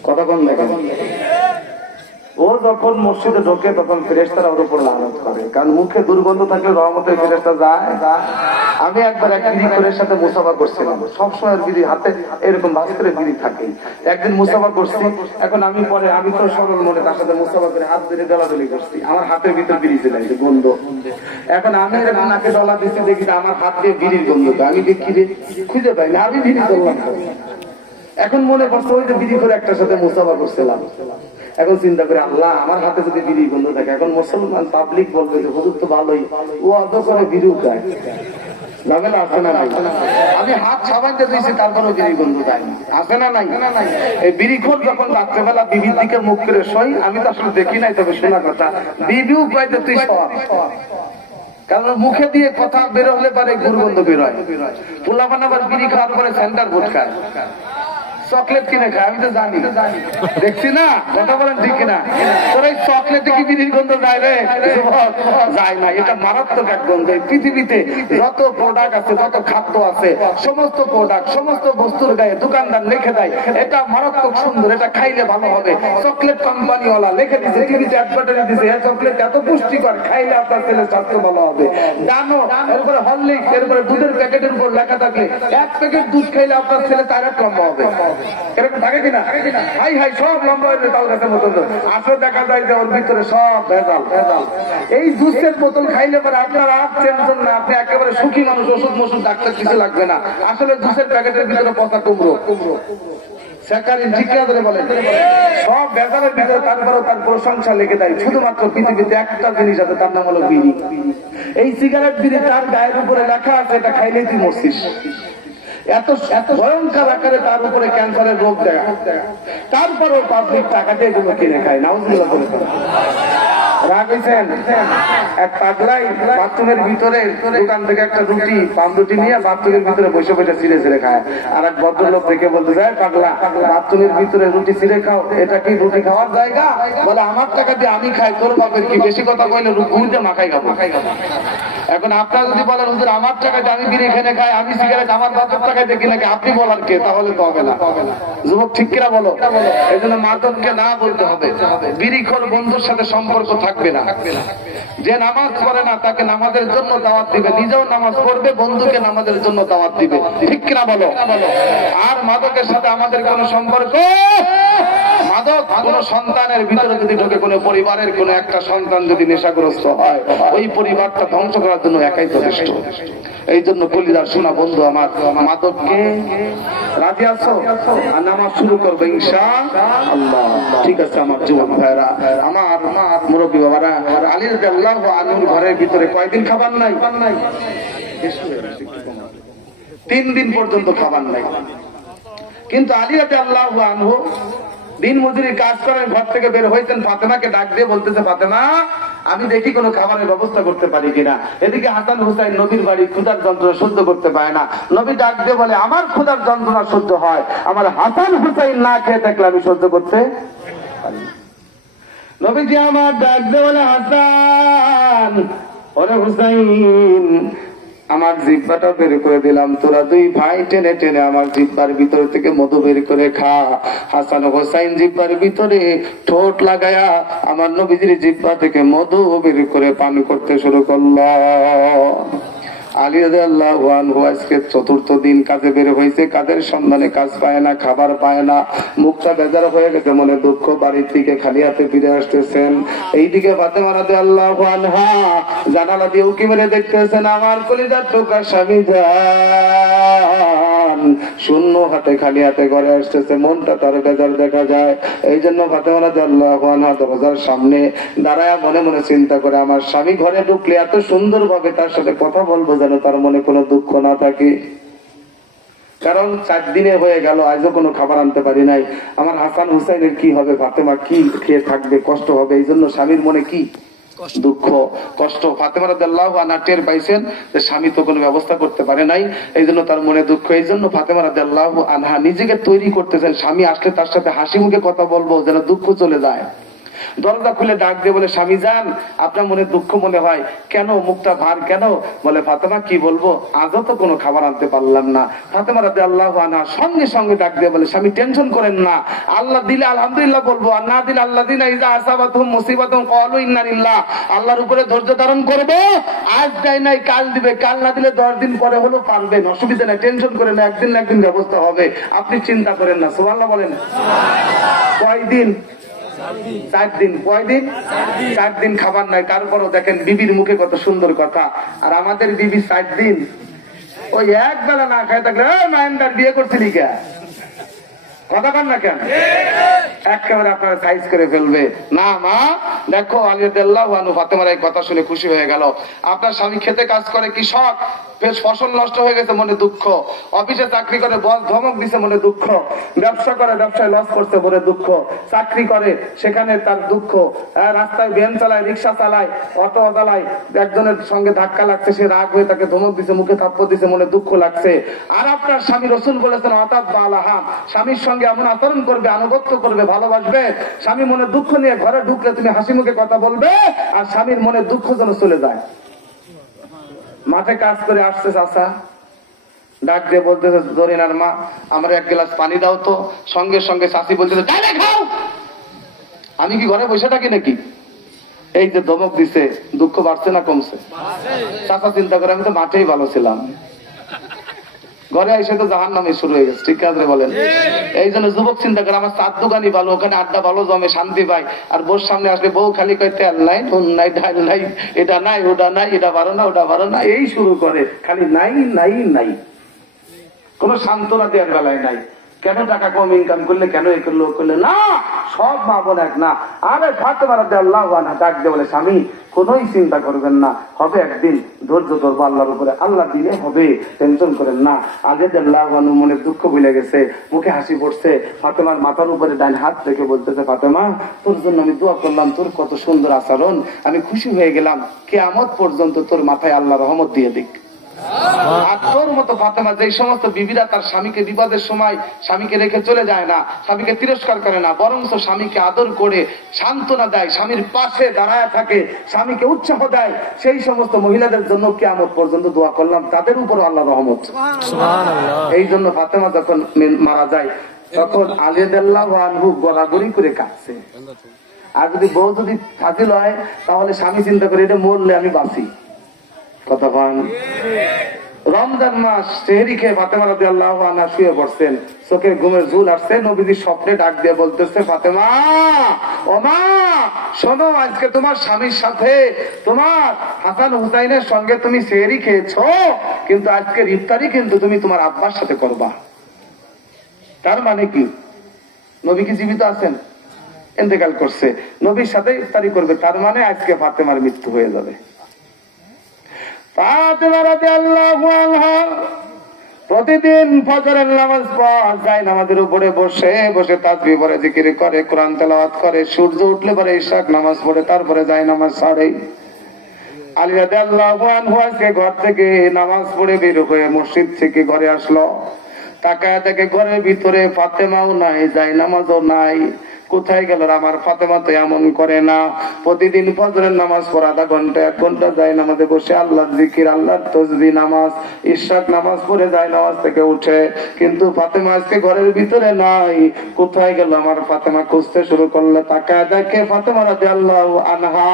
কথা কন দেখেন। ও যখন মসজিদে ঢোকে তখন ফেরেশতারা ওর উপর লানত করে, কারণ মুখে দুর্গন্ধ থাকলে রহমতের ফেরেশতা যায়। আমি একবার এক বিড়িখোরের সাথে মুসাফা করছিলাম। সবসময় বিড়ি হাতে এরকম ভাস করে বিড়ি থাকে। একদিন মুসাফা করছি। এখন আমি তো সরল মনে তার সাথে মুসাফা করে হাত ধরে দলাদলি করছি। আমার হাতের ভিতর বিড়ি চলে গন্ধ। এখন আমি এরকম নাকে ডলা দিচ্ছি, দেখি আমার হাত দিয়ে বিড়ির গন্ধ। আমি দেখি খুঁজে পাই না, আমি বিড়ি করলাম। এখন মনে করছে ওই যে বিড়িখোর একটার সাথে মুসাফা করছিলাম। এখন চিন্তা করে, আল্লাহ আমার হাতে যদি বিড়ি গন্ধ থাকে, এখন মুসলমান পাবলিক বলবে যে হুজুর তো ভালোই, ও অত করে বিড়িও খায়, যাবে না? আছে না নাই? আমি হাত সাবাইতে দিয়েছি, তারপরেও বিড়ি গন্ধ দেয়নি। আছে না নাই? এই বিড়িখোর যখন রাত্রেবেলা বিবির দিকে মুখ করে শোয়, আমি তো আসলে দেখি নাই, তবে শোনা কথা, বিবিও পাইতে তুই সব, কারণ মুখে দিয়ে কথা বের হলে পারে দুর্গন্ধ বের হয়। পোলাপান আবার বিড়ি খাওয়ার পরে সেন্টার ভোট খায়, চকলেট কিনে খায়, আমি তো জানি, দেখছি না? কথা বলেন ঠিক কিনা? তোর এই চকলেটে কি বিড়ির গন্ধ যায় রে? যায় না। এটা মারাত্মক এক গন্ধ। পৃথিবীতে যত প্রোডাক্ট আছে, যত খাদ্য আছে, সমস্ত প্রোডাক্ট, সমস্ত বস্তুর গায়ে দোকানদার লিখে দেয় এটা মারাত্মক সুন্দর, এটা খাইলে ভালো হবে। চকলেট কোম্পানিওয়ালা লিখে দিচ্ছে, টিভিতে অ্যাডভার্টাইজ দিচ্ছে, এই চকলেট এত পুষ্টিকর, খাইলে আপনার ছেলের স্বাস্থ্য ভালো হবে। জানো, এরপরে হরলিক্স, এরপরে দুধের প্যাকেটের উপর লেখা থাকে 1 প্যাকেট দুধ খাইলে আপনার ছেলে 4 হাত লম্বা হবে। এরকম থাকে কিনা? হাই হাই সব লম্বা হয়ে যায় তাল গাছের বোতল, আসলে দেখা যায় যে ওর ভিতরে সব ভেজাল। এই জুসের বোতল খাইলে পরে আপনার আর টেনশন না, আপনি একেবারে সুখী মানুষ, ওষুধ মশুদ ডাক্তার কিছু লাগবে না। আসলে জুসের প্যাকেটের ভিতরে পচা কুমড়ো, সব ভেজালের ভিতরে, তারপরেও তার প্রশংসা লেগে দেয়। শুধুমাত্র পৃথিবীতে একটা জিনিস আছে, তার নাম হলো বিড়ি। এই সিগারেট বিড়ি তার গায়ের উপরে লেখা আছে এটা খাইলেই তুই মরছিস। এত ভয়ঙ্কর আকারে তার উপরে ক্যান্সারের রোগ দেয়, তারপরেও পাবলিক টাকাতে এগুলো কিনে খায়। নাউজুবিল্লাহ করে রাগ হয়েছেন। এক পাগলাই বাথরুমের ভিতরে দোকান থেকে একটা রুটি, পাউরুটি নিয়ে বাথরুমের ভিতরে বসে বসে ছিঁড়ে ছিঁড়ে খায়। আর এক ভদ্রলোক দেখে বলতে যায়, পাগলা বাথরুমের ভিতরে রুটি ছিঁড়ে খাও, এটা কি রুটি খাওয়ার জায়গা? বলে আমার টাকা দিয়ে আমি খাই, তোর বাপের কি? বেশি কথা কইলে রুটিতে মাখাই খাবো। এখন আপনারা যদি বলেন হুজুর আমার টাকা দিয়ে আমি বিড়ি খেয়ে খাই, আমি সিগারেট আমার বাপের টাকায় দেখি নাকি, আপনি বলার কে? তাহলে তো হবে না। যুবক ঠিক কিনা বলো? এই জন্য মাদককে না বলতে হবে। বিড়িখোর বন্ধুর সাথে সম্পর্ক থাকবে না। যে নামাজ পড়ে না তাকে নামাজের জন্য দাওয়াত দিবে, নিজেও নামাজ পড়বে, বন্ধুকে নামাজের জন্য দাওয়াত দিবে। ঠিক কিনা বলো? আর মাদকের সাথে আমাদের কোন সম্পর্ক, মাদক কোন সন্তানের ভিতরে যদি ঢোকে, কোন পরিবারের কোন একটা সন্তান যদি নেশাগ্রস্ত হয়, ওই পরিবারটা ধ্বংস করার জন্য একাই যথেষ্ট। এই জন্য কলিজার শোনা বন্ধু আমার, মাদককে রাজি আছো? আর নামাজ শুরু করবো ইনশাআল্লাহ। ঠিক আছে আমার যুবক ভাইরা, আমার মুরব্বী বাবারা, আলী রাদিয়াল্লাহু আনহুর ঘরের ভিতরে কয়দিন খাবার নাই? 3 দিন পর্যন্ত খাবার নাই। কিন্তু আলী রাদিয়াল্লাহু আনহু দিন মজুরি কাজ করেন, ঘর থেকে বের হয়েছেন, ফাতেমাকে ডাক দিয়ে বলতেছে, ফাতেমা আমি দেখি কোনো খাবারের ব্যবস্থা করতে পারি কিনা। এদিকে হাসান হুসাইন নবীর বাড়ি ক্ষুধার যন্ত্রণা সহ্য করতে পারে না। নবী ডাক দিয়ে বলে, আমার ক্ষুধার যন্ত্রণা সহ্য হয়, আমার হাসান হুসাইন না খেয়ে থাকলে আমি সহ্য করতে পারি না। নবীজি আমার ডাক দিয়ে বলে, হাসান ওরে হুসাইন, আমার জিহ্বাটা বের করে দিলাম, তোরা 2 ভাই টেনে টেনে আমার জিহ্বার ভিতর থেকে মধু বের করে খা। হাসান হোসাইন জিহ্বার ভিতরে ঠোঁট লাগায়া আমার নবীজির জিহ্বা থেকে মধু বের করে পান করতে শুরু করল। আলী রাদিয়াল্লাহু আনহু আজকে 4র্থ দিন কাজে বের হয়েছে, কাজের সন্ধানে কাজ পায় না, খাবার পায় না, মুখটা বেজার হয়ে গেছে, মনে দুঃখ, বাড়ির থেকে খালি হাতে ফিরে আসতেছেন। এইদিকে ফাতেমা রাদিয়াল্লাহু আনহা জানালা দিয়ে উকি মেরে দেখতেছেন, আমার কলিজার টুকরা স্বামী জান শূন্য হাতে খালি হাতে ঘরে আসতেছে, মনটা তার বেজার দেখা যায়। এই জন্য ফাতেমা রাদিয়াল্লাহু আনহা দরজার সামনে দাঁড়ায় মনে মনে চিন্তা করে, আমার স্বামী ঘরে ঢুকলে এত সুন্দর ভাবে তার সাথে কথা বলবো যেন তার মনে কোনো দুঃখ না থাকে। কারণ 4 দিনে হয়ে গেল, আজও কোনো খাবার আনতে পারি নাই। আমার হাসান হুসাইনের কি হবে, ফাতেমা কি খেয়ে থাকবে, কষ্ট হবে। এই জন্য স্বামীর মনে কি দুঃখ, কষ্ট। ফাতেমা রাদিয়াল্লাহু আনহা টের পাইছেন যে স্বামী তো কোনো ব্যবস্থা করতে পারে নাই, এই জন্য তার মনে দুঃখ। এই জন্য ফাতেমা রাদিয়াল্লাহু আনহা নিজেকে তৈরি করতেছেন, স্বামী আসলে তার সাথে হাসি মুখে কথা বলবো যেন দুঃখ চলে যায়। দরজা খুলে ডাক দিয়ে বলে, স্বামী যান আপনার মনে দুঃখ মনে হয় কেন, মুখটা ভার কেন? বলে, ফাতেমা কি বলবো, আজও তো কোনো খাবার আনতে পারলাম না। ফাতেমা রাদিয়াল্লাহু আনহা সঙ্গে সঙ্গে ডাক দিয়ে বলে, স্বামী টেনশন করেন না, আল্লাহ দিলে আলহামদুলিল্লাহ বলবো, আর না দিলে আল্লাযিনা ইযা আসাবাতুহুম মুসিবাতুন ক্বালু ইন্না লিল্লাহ, আল্লাহর উপরে ধৈর্য ধারণ করবে, আজ দেয় নাই কাল দিবে, কাল না দিলে 10 দিন পরে হলো পারবেন, অসুবিধা নাই, টেনশন করেন না, একদিন না একদিন ব্যবস্থা হবে, আপনি চিন্তা করেন না। সুবহানাল্লাহ বলেন। কয়দিন? 4 দিন। কয়দিন? 4 দিন খাবার নাই। তারপরও দেখেন বিবির মুখে কত সুন্দর কথা। আর আমাদের বিবি 4 দিন ওই এক বেলা না খায় থাকলে, মায়েন্দার বিয়ে করছিলি কে, কথা কন না কেন, একেবারে আপনারা সাইজ করে ফেলবে। না মা দেখো, আলী রাদিয়াল্লাহু আনহু ফাতেমার এই কথা শুনে খুশি হয়ে গেল। আপনার স্বামী খেতে কাজ করে, কৃষক, ফসল নষ্ট হয়ে গেছে, মনে দুঃখ, অফিসে চাকরি করে বস ধমক দিছে, মনে দুঃখ, ব্যবসা করে ব্যবসায় লস করছে, মনে দুঃখ, চাকরি করে সেখানে তার দুঃখ, রাস্তায় ভ্যান চালায়, রিক্সা চালায়, অটো চালায়, একজনের সঙ্গে ধাক্কা লাগছে, সে রাগ হয়ে তাকে ধমক দিছে, মুখে থাপ্পড় দিছে, মনে দুঃখ লাগছে। আর আপনার স্বামী রাসূল বলেছেন, আতাব্বা আলাহা, স্বামীর সঙ্গে এমন আচরণ করবে, আনুগত্য করবে, ভালোবাসবে। স্বামী মনে দুঃখ নিয়ে ঘরে ঢুকলে তুমি হাসি মুখে কথা বলবে, আর স্বামীর মনে দুঃখ যেন চলে যায়। মাঠে কাজ করে আসছে চাচা, ডাক দিয়ে বলতেছে, জরিনার মা আমার 1 গ্লাস পানি দাও তো। সঙ্গে সঙ্গে চাচি বলতেছে, তাহলে খাও। আমি কি ঘরে বসে থাকি নাকি? এই যে ধমক দিছে, দুঃখ বাড়ছে না কমছে? চাচা চিন্তা করে, আমি তো মাঠেই ভালো ছিলাম। ঘরে এসে তো জাহান্নামে শুরু হয়ে গেছে, ঠিক আছে বলেন? এই জন্য যুবক চিন্তা করে আমার চার দোকানই ভালো, ওখানে আড্ডা ভালো জমে, শান্তি পাই। আর বউর সামনে আসলে বউ খালি কয় তেল নাই, নুন নাই, ডাল নাই, এটা নাই, ওটা নাই, এটা পারো না, ওটা পারো না, এই শুরু করে, খালি নাই নাই নাই, কোন সান্ত্বনা দেওয়ার বেলায় নাই। কেন টাকা কম ইনকাম করলে, কেন এ করলো করলে না, সব মা বোন এক না। আরে ফাতেমা রাদিয়াল্লাহু আনহা ডাক দিয়ে বলে, স্বামী কোনোই চিন্তা করবেন না, হবে একদিন, ধৈর্য ধরবো আল্লাহর উপরে, আল্লাহ দিলে হবে, টেনশন করেন না। আলী রাদিয়াল্লাহু আনহু মনের দুঃখ ভুলে গেছে, মুখে হাসি পড়ছে, ফাতেমার মাথার উপরে ডান হাত রেখে বলতেছে, ফাতেমা তোর জন্য আমি দোয়া করলাম, তোর কত সুন্দর আচরণ, আমি খুশি হয়ে গেলাম, কিয়ামত পর্যন্ত তোর মাথায় আল্লাহ রহমত দিয়ে দিক। আর তোর মতো ফাতেমা, যে সমস্ত বিবিরা তার স্বামীকে বিপদের সময় স্বামীকে রেখে চলে যায় না, স্বামীকে তিরস্কার করে না, বরং স্বামীকে আদর করে সান্ত্বনা দেয়, স্বামীর পাশে দাঁড়ায় থাকে, স্বামীকে উৎসাহ দেয়, সেই সমস্ত মহিলাদের জন্য কিয়ামত পর্যন্ত দোয়া করলাম, তাদের উপর আল্লাহ রহমত। এই জন্য ফাতেমা যখন মারা যায়, তখন আলী রাদিয়াল্লাহু আনহু গড়াগড়ি করে কাঁদছে। আর যদি বউ যদি ফাজিল হয়, তাহলে স্বামী চিন্তা করে, এটা মরলে আমি বাঁচি। কথা কন। রমজান মাস সেহরি খেয়ে ফাতেমা রাদিয়াল্লাহু আনহা শুয়ে পড়ছেন, চোখে ঘুমের ঝুল আসছে, নবীজি স্বপ্নে ডাক দিয়ে বলতেছে, ফাতেমা ও মা শোনো, আজকে তোমার স্বামীর সাথে তোমার হাসান হুসাইনের সঙ্গে তুমি সেহরি খেয়েছো, কিন্তু আজকের ইফতারি কিন্তু তুমি তোমার আব্বার সাথে করবা। তার মানে কি, নবী কি জীবিত আছেন? ইন্তেকাল করছে, নবীর সাথে ইফতারি করবে, তার মানে আজকে ফাতেমার মৃত্যু হয়ে যাবে। ফাতেমা রাদিয়াল্লাহু আনহা প্রতিদিন ফজরের নামাজ পড়ে যায়, নামাজের উপরে বসে বসে তাসবিহ পড়ে, জিকির করে, কোরআন তেলাওয়াত করে, সূর্য উঠলে পরে ইশাক নামাজ পড়ে, তারপরে যায় নামাজ ছাড়ে। আলী রাদিয়াল্লাহু আনহু আজকে ঘর থেকে নামাজ পড়ে বের হয়ে মসজিদ থেকে ঘরে আসলো, তাকায় দেখে ঘরের ভিতরে ফাতেমাও নাই, যায় নামাজও নাই। কোথায় গেল আমার ফাতেমা? তো এমন করে না, প্রতিদিন ফজরের নামাজ পড়ে আধা ঘন্টা 1 ঘন্টা যায় নামাজে বসে আল্লাহর জিকির, আল্লাহর তাসবিহ, নামাজ, ইশরাক নামাজ পড়ে যায়, নামাজ থেকে উঠে, কিন্তু ফাতেমা আজকে ঘরের ভিতরে নাই। কোথায় গেল আমার ফাতেমা? খুঁজতে শুরু করলে, তাকায় দেখে ফাতেমা রাদিয়াল্লাহু আনহা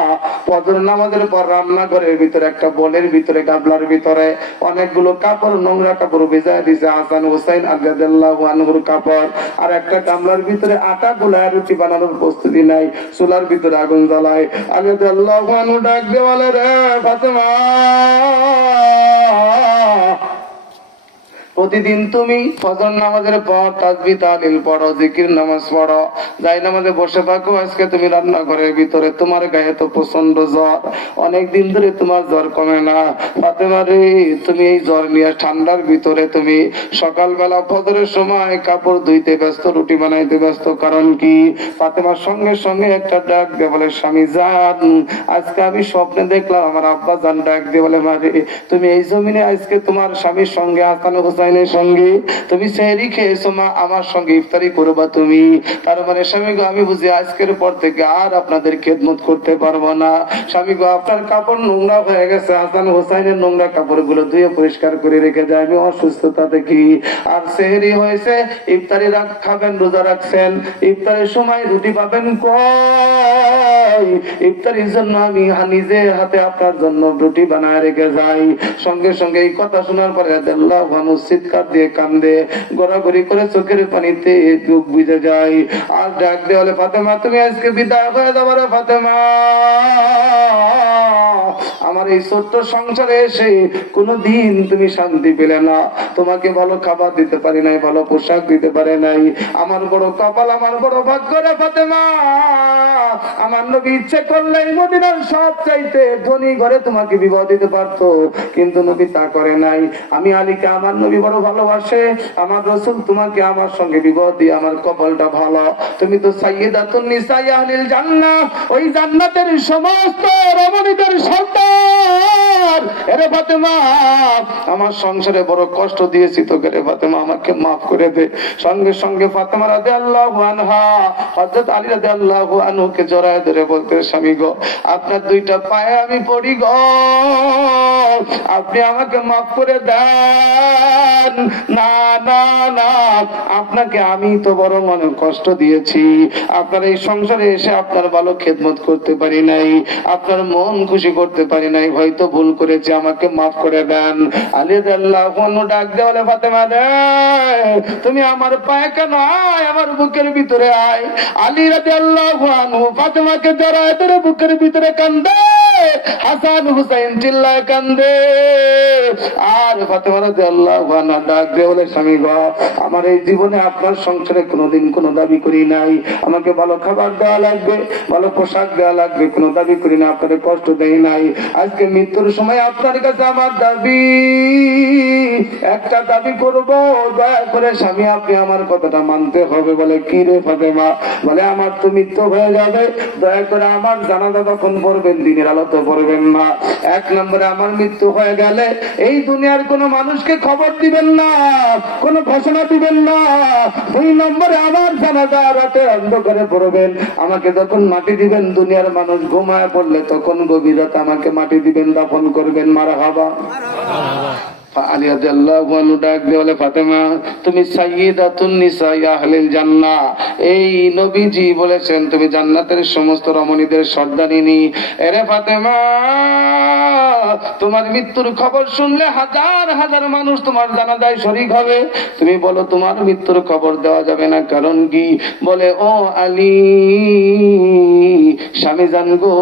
ফজর নামাজের পর রান্নাঘরের ভিতরে একটা বোলের ভিতরে, গাবলার ভিতরে অনেকগুলো কাপড়, নোংরা কাপড় ভিজায় দিছে, হাসান হুসাইন রাদিয়াল্লাহু আনহুর কাপড়, আর একটা গামলার ভিতরে আটা গুলায় রুটি বানানোর প্রস্তুতি নাই, চুলার ভিতরে আগুন জ্বালায়। আলী রাদিয়াল্লাহু আনহু ডাক দিয়ে বলে, রে ফাতেমা, প্রতিদিন তুমি ফজর নামাজের পর তাসবিহ তাহলিল পড়ো, জিকির নামাজ পড়ো, যাই নামাজে বসে থাকো, আজকে তুমি রান্নাঘরের ভিতরে, তোমার গায়ে তো প্রচন্ড জ্বর, অনেকদিন ধরে তোমার জ্বর কমে না। ফাতেমা রে, তুমি এই জ্বর নিয়ে ঠান্ডার ভিতরে তুমি সকালবেলা ফজরের সময় কাপড় ধুইতে ব্যস্ত, রুটি বানাইতে ব্যস্ত, কারণ কি? ফাতেমার সঙ্গে সঙ্গে একটা ডাক দিয়ে বলে, স্বামী জান, আজকে আমি স্বপ্নে দেখলাম আমার আব্বা জান ডাক দিয়ে বলে, মারে তুমি এই জমিনে আজকে তোমার স্বামীর সঙ্গে হাসান হুসাইনের সঙ্গে তুমি সেহরি খেয়েছো, মা আমার সঙ্গে ইফতারি করবা তুমি। তার মানে স্বামী গো, আমি বুঝি আজকের পর থেকে আর আপনাদের খেদমত করতে পারবো না। স্বামী গো, আপনার কাপড় নোংরা হয়ে গেছে, হাসান হুসাইনের নোংরা কাপড় গুলো ধুয়ে পরিষ্কার করে রেখে যায়, আমি অসুস্থতা দেখি। আর সেহরি হয়েছে, ইফতারি খাবেন, রোজা রাখছেন, ইফতারের সময় রুটি পাবেন কই? ইফতারির জন্য আমি নিজে হাতে আপনার জন্য রুটি বানায় রেখে যাই। সঙ্গে সঙ্গে এই কথা শোনার পরে রাদিয়াল্লাহু আনহু চিৎকার দিয়ে কান্দে, গড়াগড়ি করে চোখের পানিতে চোখ বুঝে যায়। আর ডাক দিয়ে বলে, ফাতেমা তুমি আজকে বিদায় হয়ে যাবো রে ফাতেমা, আমার এই ছোট্ট সংসারে এসে কোনদিন তুমি শান্তি পেলে না, তোমাকে ভালো খাবার দিতে পারি নাই, ভালো পোশাক দিতে পারে নাই, আমার বড় কপাল, আমার বড় ভাগ্য রে ফাতেমা। আমার নবী ইচ্ছে করলে মদিনার সব চাইতে ধনী ঘরে তোমাকে বিবাহ দিতে পারতো, কিন্তু নবী তা করে নাই। আমি আলীকে আমার নবী বড় ভালোবাসে, আমার রাসূল তোমাকে আমার সঙ্গে বিবাহ দিয়ে আমার কপালটা ভালো, তুমি তো সাইয়্যিদাতুন নিসাই আহলিল জান্নাহ, ওই জান্নাতের সমস্ত রমণীদের সর্দার। এরে ফাতেমা, আমার সংসারে বড় কষ্ট দিয়েছি তোকে রে ফাতেমা, আমাকে মাফ করে দে। সঙ্গে সঙ্গে ফাতেমা রাদিয়াল্লাহু আনহা হযরত আলী রাদিয়াল্লাহু আনহুকে জড়ায় ধরে বলতে, স্বামী গো, আপনার 2টা পায়ে আমি পড়ি গো, আপনি আমাকে মাফ করে দেন। না না না, আপনাকে আমি তো বড় মনে কষ্ট দিয়েছি, আপনার এই সংসারে এসে আপনার ভালো খেদমত করতে পারি নাই, আপনার মন খুশি করতে পারি নাই, হয়তো ভুল করেছি, আমাকে মাফ করে দেন। আলী রাদিয়াল্লাহু আনহু ডাক দিয়ে বলে, ফাতেমা রে, তুমি আমার পায়ে কেন, আয় আমার বুকের ভিতরে আয়। আলী রাদিয়াল্লাহু আনহু ফাতেমাকে জড়ায় ধরে বুকের ভিতরে কান্দে, হাসান হুসাইন চিল্লায় কান্দে। আর ফাতেমা রাদিয়াল্লাহু আনহা ডাক দিয়ে বলে, স্বামী গো, আমার এই জীবনে আপনার সংসারে কোনোদিন কোনো দাবি করি নাই, আমাকে ভালো খাবার দেওয়া লাগবে, ভালো পোশাক দেওয়া লাগবে, কোনো দাবি করি না, আপনাদের কষ্ট দেই নাই। আজকে মৃত্যুর সময় আপনার কাছে আমার দাবি, একটা দাবি করব, দয়া করে স্বামী আপনি আমার কথাটা মানতে হবে। বলে, কি রে ফাতেমা? বলে, আমার তো মৃত্যু হয়ে যাবে, দয়া করে আমার জানাজা তখন পড়বেন, দিনের আলোতে পড়বেন না। এক নম্বরে আমার মৃত্যু হয়ে গেলে এই দুনিয়ার কোন মানুষকে খবর দিবেন না, কোন ঘোষণা দিবেন না। দুই নম্বরে আমার জানাজা রাতে অন্ধকারে পড়বেন, আমাকে যখন মাটি দিবেন, দুনিয়ার মানুষ ঘুমায় পড়লে তখন গভীর রাতে আমাকে মাটি দিবেন, দাফন করবেন। মারহাবা। আলী রাদিয়াল্লাহু আনহু ডাক দিয়ে বলে, ফাতেমা তুমি সাইয়্যিদাতুন নিসাই আহলিল জান্নাহ। এই নবীজি বলেছেন তুমি জান্নাতের সমস্ত রমণীদের সর্দারিনী। এরে ফাতেমা, তোমার মৃত্যুর খবর শুনলে হাজার হাজার মানুষ তোমার জানাজায় শরীক হবে। তুমি বলো তোমার মৃত্যুর খবর দেওয়া যাবে না, কারণ কি? বলে, ও আলী স্বামী জান গো,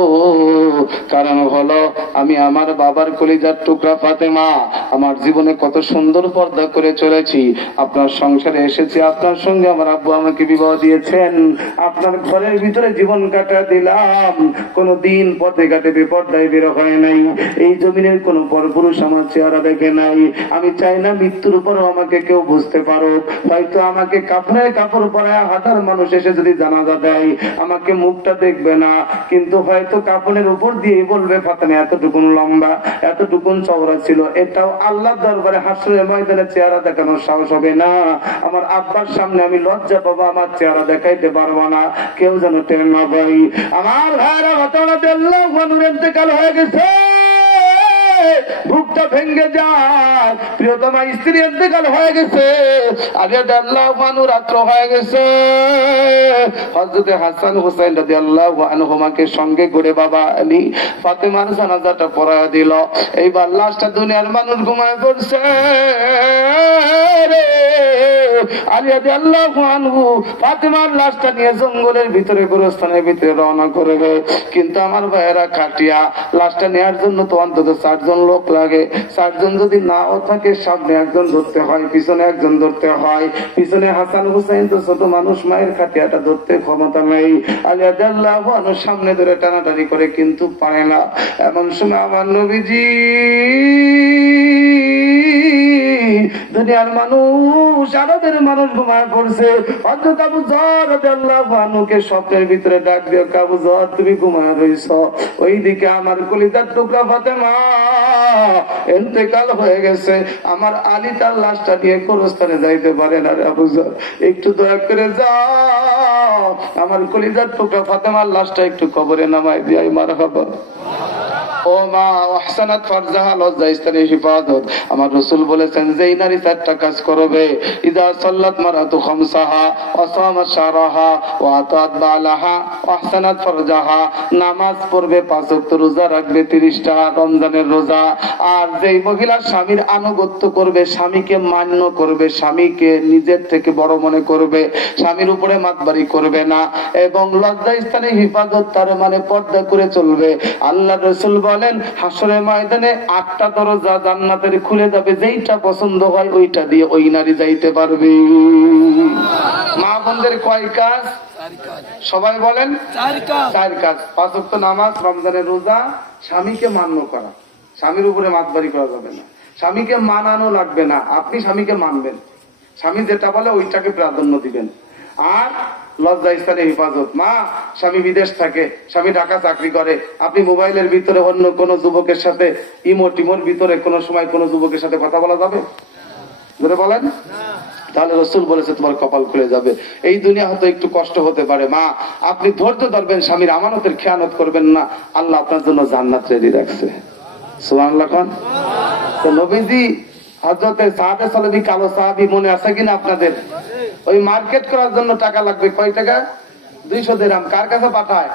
কারণ হলো আমি আমার বাবার কলিজার টুকরা ফাতেমা, আমার জীবনে কত সুন্দর পর্দা করে চলেছি, আপনার সংসারে এসেছি, আপনার সঙ্গে আমার আব্বু আমাকে বিবাহ দিয়েছেন, আপনার ঘরের ভিতরে জীবন কাটা দিলাম, কোনদিন পথে ঘাটে বেপর্দায় বের হয় নাই, এই জমিনের কোন পরপুরুষ আমার চেহারা দেখে নাই। আমি চাই না মৃত্যুর উপরও আমাকে কেউ বুঝতে পারো। হয়তো আমাকে কাফনের কাপড় পরায় হাজার মানুষ এসে যদি জানাজা দেয়, আমাকে মুখটা দেখবে না, কিন্তু হয়তো কাফনের উপর দিয়েই বলবে, ফাতেমা এতটুকুন লম্বা, এতটুকুন চওড়া ছিল। এটাও আল্লাহ দরবারে হাসরের ময়দানে চেহারা দেখানোর সাহস হবে না। আমার আব্বার সামনে আমি লজ্জা পাবো, আমার চেহারা দেখাইতে পারবো না, কেউ যেন টের না পাই। আমার ভাইরা রাদিয়াল্লাহু আনহু ইন্তেকাল হয়ে গেছে, বুকটা ভেঙে যায়, প্রিয়তমা স্ত্রী ইন্তেকাল হয়ে গেছে, আলী রাদিয়াল্লাহু আনহু রাত্র হয়ে গেছে। হযরত হাসান হুসাইন রাদিয়াল্লাহু আনহুমাকে সঙ্গে করে বাবা আলী ফাতেমার জানাজাটা পড়ায়া দিল। এইবার লাশটা দুনিয়ার মানুষ ঘুমায় পড়ছে। আলী রাদিয়াল্লাহু আনহু ফাতেমার লাশটা নিয়ে জঙ্গলের ভিতরে গোরস্থানের ভিতরে রওনা করবে, কিন্তু আমার ভাইয়েরা খাটিয়া লাশটা নেওয়ার জন্য তো অন্তত 4 জন লোক লাগে। 4 জন যদি নাও থাকে, সামনে একজন ধরতে হয়, পিছনে একজন ধরতে হয়। পিছনে হাসান হুসাইন তো ছোট মানুষ, মায়ের খাটিয়াটা ধরতে ক্ষমতা নেই। আলী রাদিয়াল্লাহু আনহু সামনে ধরে টানাটানি করে, কিন্তু পারে না। এমন সময় আমার নবীজি, দুনিয়ার মানুষ, আরবের মানুষ ঘুমায় পড়ছে। হযরত আবু যর রাদিয়াল্লাহু আনহুকে স্বপ্নের ভিতরে ডাক দিয়ে, আবু যর তুমি ঘুমায় রইছ, ওইদিকে আমার কলিজার টুকরা ফাতেমা ইন্তেকাল হয়ে গেছে, আমার আলী তার লাশটা নিয়ে কবরস্থানে যাইতে পারে না। আবু যর একটু দয়া করে যাও, আমার কলিজার টুকরা ফাতেমার লাশটা একটু কবরে নামাই দিয়াই। মারহাবা। ও মা, আহসানাত ফারজাহা, লজ্জা স্থানের হিফাজত। আমার রাসূল বলেছেন, যেই নারী 4টা কাজ করবে, ইযা সাল্লাত মারাতু খামসাহা ওয়া সামাত শাহরাহা ওয়া আতাত বালাহা ওয়া আহসানাত ফারজাহা, নামাজ পড়বে, 5 ওয়াক্ত রোজা রাখবে, 30টা রমজানের রোজা। আর যেই মহিলা স্বামীর আনুগত্য করবে, স্বামীকে মান্য করবে, স্বামীকে নিজের থেকে বড় মনে করবে, স্বামীর উপরে মাতবাড়ি করবে না, এবং লজ্জা স্থানে হিফাজত, তার মানে পর্দা করে চলবে। আল্লাহ রাসূল বলেন, হাসরের ময়দানে 8টা দরজা জান্নাতের খুলে যাবে, যেইটা পছন্দ হয় ওইটা দিয়ে ওই নারী যাইতে পারবে। মা বোনদের কয় কাজ? সবাই বলেন 4 কাজ। 5 ওয়াক্ত নামাজ, রমজানের রোজা, স্বামীকে মান্য করা, স্বামীর উপরে মাতবাড়ি করা যাবে না, স্বামীকে মানানো লাগবে না, আপনি স্বামীকে মানবেন, স্বামী যেটা বলে ওইটাকে প্রাধান্য দিবেন। আর লজ্জা স্থানে হিফাজত। মা, স্বামী বিদেশ থাকে, স্বামী ঢাকা চাকরি করে, আপনি মোবাইলের ভিতরে অন্য কোন যুবকের সাথে, টিমোর ভিতরে কোন সময় কোন যুবকের সাথে কথা বলা যাবে? ধরে বলেন। তাহলে রাসূল বলেছে তোমার কপাল খুলে যাবে। এই দুনিয়া হয়তো একটু কষ্ট হতে পারে, মা আপনি ধৈর্য ধরবেন, স্বামীর আমানতের খেয়ানত করবেন না, আল্লাহ আপনার জন্য জান্নাত রেডি রাখছে। সুবহানাল্লাহ। তো নবীজি হযরতে সাহাবে সালাবি, কালো সাহাবী মনে আছে কিনা আপনাদের? ওই মার্কেট করার জন্য টাকা লাগবে, কয় টাকা? 200 দিরহাম। কার কাছে পাঠায়?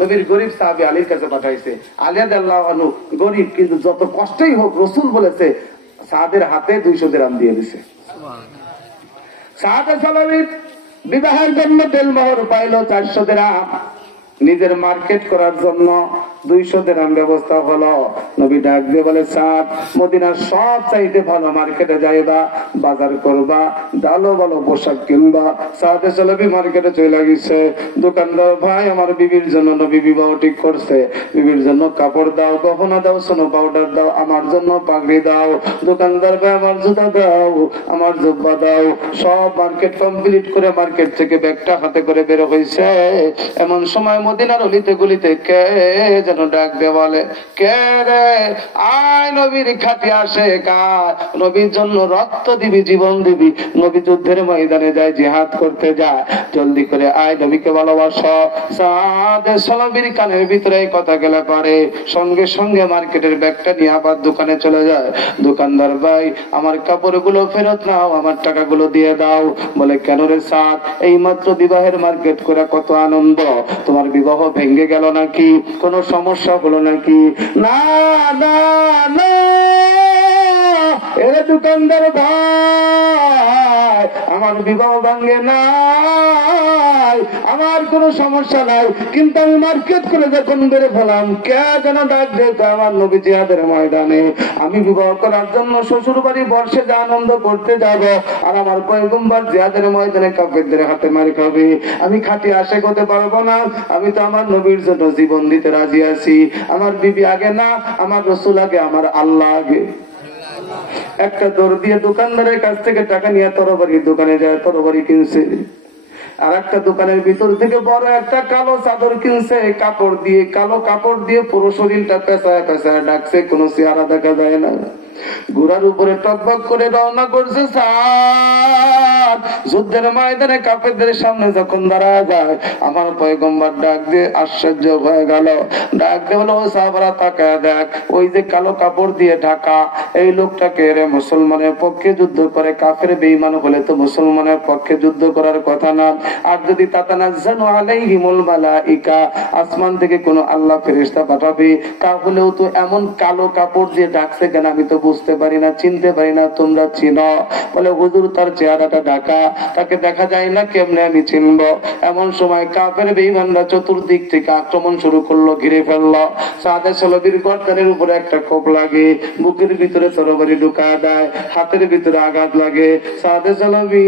নবীর গরিব সাহাবী আলীর কাছে পাঠাইছে। আলী রাদিয়াল্লাহু আনহু গরিব, কিন্তু যত কষ্টই হোক রসুল বলেছে সাদের হাতে 200 দিরহাম দিয়ে দিছে। সাদ সালাবী বিবাহের জন্য তেলমোহর পাইল 400 দিরহাম, নিজের মার্কেট করার জন্য 200 দিরহাম ব্যবস্থা হলো। নবী ডাক দিয়ে বলে, সাদ মদিনার সব চাইতে ভালো মার্কেটে যাইবা, বাজার করবা, ভালো ভালো পোশাক কিনবা। সাদে সালাবী মার্কেটে চলে গেছে। দোকানদার ভাই, আমার বিবির জন্য নবী বিবাহ ঠিক করছে, বিবির জন্য কাপড় দাও, গহনা দাও, সোনো পাউডার দাও, আমার জন্য পাগড়ি দাও। দোকানদার ভাই, আমার জুতা দাও, আমার জুব্বা দাও। সব মার্কেট কমপ্লিট করে মার্কেট থেকে ব্যাগটা হাতে করে বের হয়েছে। এমন সময় মদিনার অলিতে গলিতে কে যেন ডাক দিয়ে বলে, কে রে, আয় নবীর খাটি আসে কার, নবীর জন্য রক্ত দিবি, জীবন দিবি। নবী যুদ্ধের ময়দানে যায়, জিহাদ করতে যায়, জলদি করে আয়, নবীকে ভালোবাসো। সাদে সালাবীর কানের ভিতরে এই কথা গেলে পারে, সঙ্গে সঙ্গে মার্কেটের ব্যাগটা নিয়ে আবার দোকানে চলে যায়। দোকানদার ভাই, আমার কাপড়গুলো ফেরত নাও, আমার টাকাগুলো দিয়ে দাও। বলে, কেন রে সাদ, এই মাত্র বিবাহের মার্কেট করে কত আনন্দ, তোমার বিবাহ ভেঙে গেল নাকি, কোনো সমস্যা হলো নাকি? না না না, এর দোকানদার ভাই, আমার বিবাহ ভাঙে নাই, আমার কোনো সমস্যা নাই, কিন্তু আমি মার্কেট করে যখন বেড়ে ফেলাম, কে যেন ডাক দিয়েছে, আমার নবী জিহাদের ময়দানে। আমি বিবাহ করার জন্য শ্বশুর বাড়ি বর্ষে যা আনন্দ করতে যাব, আর আমার পয়গম্বর জিহাদের ময়দানে কাফেরদের হাতে মার খাবে। আমি খাঁটি আশিক হতে পারবো না, আমি তো আমার নবীর জন্য জীবন দিতে রাজি আছি। আমার বিবি আগে না, আমার রসুল আগে, আমার আল্লাহ আগে। একটা দৌড় দিয়ে দোকানদারের কাছ থেকে টাকা নিয়ে তরবারি দোকানে যায়, তরবারি কিনছে। আর একটা দোকানের ভিতর থেকে বড় একটা কালো চাদর কিনছে, কাপড় দিয়ে, কালো কাপড় দিয়ে পুরো শরীরটা পেঁচায় পেঁচায় ডাকছে, কোনো চেহারা দেখা যায় না। ঘোড়ার উপরে টকবক করে রওনা করছে সাদ। যুদ্ধের ময়দানে কাফেরদের সামনে যখন দাঁড়া যায়, আমার পয়গম্বর ডাক দিয়ে আশ্চর্য হয়ে গেল। ডাক দিয়ে বলো, সাহাবারা তাকায় দেখ, ওই যে কালো কাপড় দিয়ে ঢাকা, এই লোকটাকে রে মুসলমানের পক্ষে যুদ্ধ করে, কাফের বেঈমান হলে তো মুসলমানের পক্ষে যুদ্ধ করার কথা না। আর যদি তাতানাজ্জালু আলাইহিমুল মালাইকা, আসমান থেকে কোন আল্লাহ ফেরেশতা পাঠাবে, তাহলেও তো এমন কালো কাপড় দিয়ে ঢাকছে কেন, আমি তো বুঝতে পারি না, চিনতে পারি না, তোমরা চিনো? বলে, হুজুর তার চেহারাটা ঢাকা, তাকে দেখা যায় না, কেমনে আমি চিনব? এমন সময় কাফের বেঈমানরা চতুর্দিক থেকে আক্রমণ শুরু করলো, ঘিরে ফেললো। সাদে সালাবীর গর্দানের উপরে একটা কোপ লাগে, বুকের ভিতরে তরবারি ঢুকা দেয়, হাতের ভিতরে আঘাত লাগে। সাদে সালাবী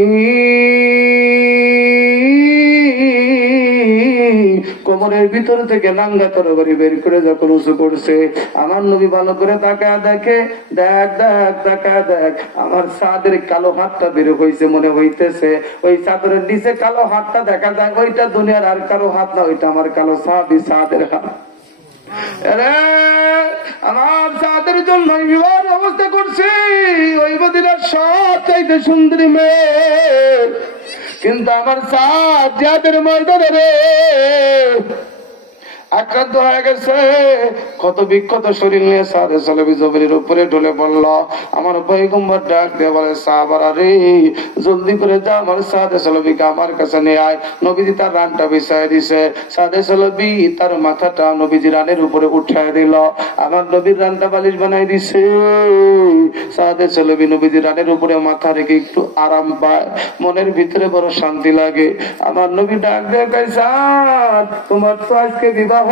কোমরের ভিতর থেকে নাঙ্গা তরবারি বের করে যখন উঁচু করছে, আমার নবী ভালো করে তাকায় দেখে, দেখ দেখ তাকায় দেখ, আমার সাদের কালো হাতটা বের হয়েছে, মনে হইতেছে ওই চাদরের নিচে কালো হাতটা দেখা যায়, ওইটা দুনিয়ার আর কারো হাত না, ওইটা আমার কালো সাহাবী সাদের হাত। আমার সাদের জন্য বিবাহের ব্যবস্থা করছি, ওই মদিনার সব চাইতে সুন্দরী মেয়ে, কিন্তু আমার সাদ যাদের ময়দানে রে আক্রান্ত হয়ে গেছে, কত বিক্ষত শরীর নিয়ে সাদে সালাবী জমিনের উপরে ঢলে পড়ল। আমার পয়গম্বর ডাক দিয়ে বলে, সাহাবারা রে, জলদি করে যা, আমার সাদে সালাবীকে আমার কাছে নিয়ে আয়। নবীজি তার রানটা বিছায় দিছে, সাদে সালাবী তার মাথাটা নবীজি রানের উপরে উঠায় দিল, আমার নবীর রানটা বালিশ বানাই দিছে। সাদে সালাবী নবীজি রানের উপরে মাথা রেখে একটু আরাম পায়, মনের ভিতরে বড় শান্তি লাগে। আমার নবী ডাক দিয়ে কয়, সাদ তোমার তো আজকে বিবাহ,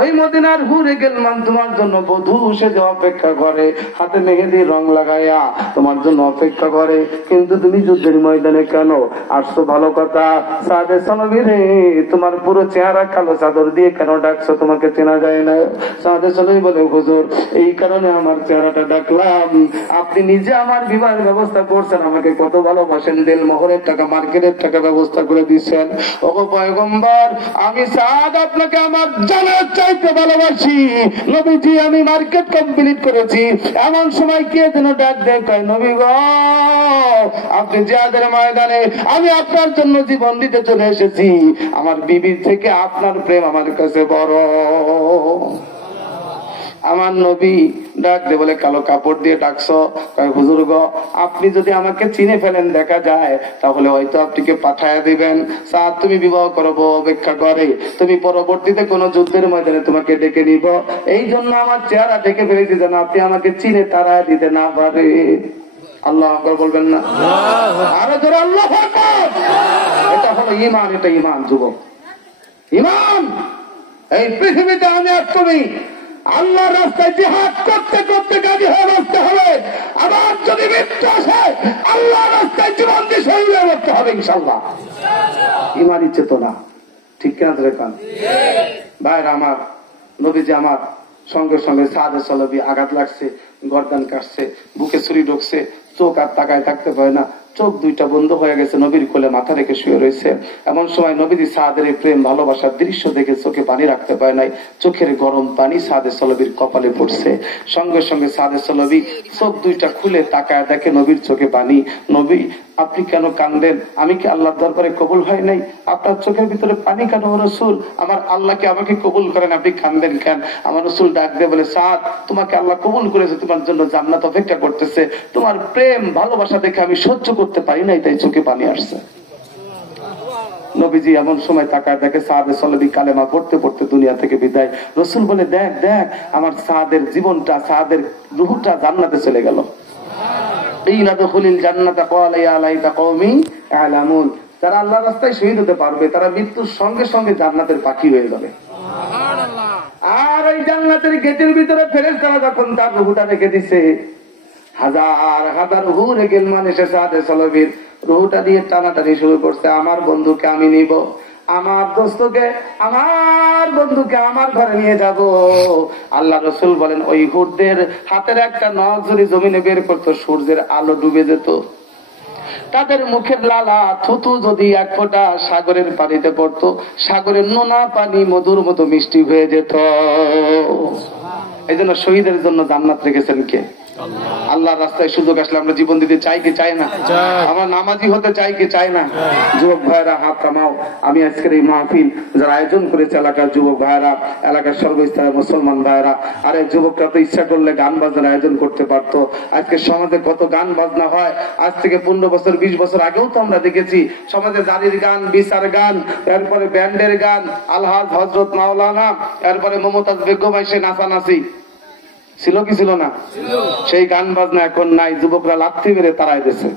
ওই মদিনার হুরে গেলমান তোমার জন্য বধূ সেজে অপেক্ষা করে, হাতে মেহেদির রং লাগাইয়া তোমার জন্য অপেক্ষা করে, কিন্তু তুমি যুদ্ধের ময়দানে কেন আসছো? ভালো কথা, সাদে সালাবী রে, তোমার পুরো চেহারা কালো চাদর দিয়ে কেন ডাকছো? তোমাকে চেনা যায় না। সাদে সালাবী বলে, হুজুর এই কারণে আমার চেহারাটা ডাকলাম, আপনি নিজে আমার বিবাহের ব্যবস্থা করছেন, আমাকে কত ভালোবাসেন, দেল মোহরের টাকা, মার্কেটের টাকা ব্যবস্থা করে দিচ্ছেন। ওগো পয়গম্বর, আমি সাদ আপনাকে আমার জানের চাইতে ভালোবাসি, নবীজি আমি মার্কেট কমপ্লিট করেছি। এমন সময় কে যেন ডাক দেয়, কয়, নবী গো, আপনি জিহাদের ময়দানে, আমি আপনার জন্য জীবন দিতে চলে এসেছি, আমার বিবির থেকে আপনার প্রেম আমার কাছে বড়। আমার নবী ডাক দিয়ে বলে, কালো কাপড় দিয়ে ডাকছো? কয়, হুজুর গো, আপনি যদি আমাকে চিনে ফেলেন দেখা যায় তাহলে হয়তো আপনাকে পাঠায়া দিবেন। সাদ তুমি বিবাহ করবো অপেক্ষা করে, তুমি পরবর্তীতে কোন যুদ্ধের ময়দানে তোমাকে ডেকে নিব, এই জন্য আমার চেহারা ডেকে ফেলেছি যেন আপনি আমাকে চিনে তারা দিতে না পারে। আল্লাহ আকবার বলবেন না? আরো জোরে আল্লাহু আকবার। এটা হলো ঈমান, এটা ঈমান যুবক, ঈমান। এই পৃথিবীতে আমি আর তুমি আল্লাহর রাস্তায় জিহাদ করতে করতে গাজী হয়ে বসতে হবে। আবার যদি মৃত্যু আসে আল্লাহর রাস্তায় জীবন দিয়ে শহীদ হয়ে বসতে হবে ইনশাআল্লাহ। ঈমানই চেতনা, ঠিক কিনা ধরে কান ভাইরা আমার। নবীজি আমার সঙ্গে সঙ্গে সাদে সলবি আঘাত লাগছে, গর্দান কাটছে, বুকে ছুরি ঢুকছে, চোখ আর তাকায় থাকতে পারে না, চোখ দুইটা বন্ধ হয়ে গেছে, নবীর কোলে মাথা রেখে শুয়ে রয়েছে। এমন সময় নবীজি সাদের এই প্রেম ভালোবাসার দৃশ্য দেখে চোখে পানি রাখতে পারে নাই, চোখের গরম পানি সাদে সলবির কপালে পড়ছে। সঙ্গে সঙ্গে সাদে সলবি চোখ দুইটা খুলে তাকায় দেখে নবীর চোখে পানি। নবী, আপনি কেন কান্দেন? আমি কি আল্লাহর দরবারে কবুল হয় নাই? আপনার চোখের ভিতরে পানি কেন রাসূল? আমার আল্লাহকে আমাকে কবুল করেন, আপনি কান্দেন কেন? আমার রাসূল ডাক দিয়ে বলে, সাদ, তোমাকে আল্লাহ কবুল করেছে, তোমার জন্য জান্নাত অপেক্ষা করতেছে। তোমার প্রেম ভালোবাসা দেখে আমি সহ্য করতে পারি নাই, তাই চোখে পানি আসছে। নবীজি এমন সময় তাকায় দেখে সাদে সলবি কালেমা পড়তে পড়তে দুনিয়া থেকে বিদায়। রাসূল বলে, দেখ দেখ, আমার সাদের জীবনটা, সাদের রূহটা জান্নাতে চলে গেল। যারা আল্লাহর রাস্তায় শহীদ হতে পারবে তারা মৃত্যুর সঙ্গে সঙ্গে জান্নাতের পাখি হয়ে যাবে। আর এই জান্নাতের গেটের ভিতরে ফেরেশতারা যখন তার রূহটা রেখে দিছে, হাজার হাজার রূহ রেগেলমান এসে সাদে সলবির রূহটা দিয়ে টানাটানি শুরু করছে। আমার বন্ধুকে আমি নিব, আমার দোস্তকে, আমার বন্ধুকে আমার ঘরে নিয়ে যাব। আল্লাহ রাসূল বলেন, ওই হুরদের হাতের একটা নখ যদি জমিনে বের করতো, সূর্যের আলো ডুবে যেত। তাদের মুখের লালা থুতু যদি এক ফোঁটা সাগরের পানিতে পড়তো, সাগরের নোনা পানি মধুর মতো মিষ্টি হয়ে যেত। এই জন্য শহীদের জন্য জান্নাত রেখেছেন কে? আল্লাহর রাস্তায় সুযোগ আসলে আমরা জীবন দিতে চাই কি চাই না? আমরা নামাজি হতে চাই কি চাই না? যুবক ভাইরা হাত কামাও। আমি আজকের এই মাহফিল যারা আয়োজন করেছে এলাকার যুবক ভাইরা, এলাকার সর্বস্তরের মুসলমান ভাইরা, আরে যুবকরা তো ইচ্ছা করলে গান বাজনার আয়োজন করতে পারতো। আজকে সমাজে কত গান বাজনা হয়, আজ থেকে 15 বছর 20 বছর আগেও তো আমরা দেখেছি সমাজে জারির গান, বিচার গান, এরপরে ব্যান্ডের গান, আলহাজ হযরত মাওলানা, এরপরে মমতাজ বেগম এসে নাচানাচি ছিল কি ছিল না? সেই গান বাজনা এখন নাই, যুবকরা লাথি মেরে তাড়ায় দিয়েছে।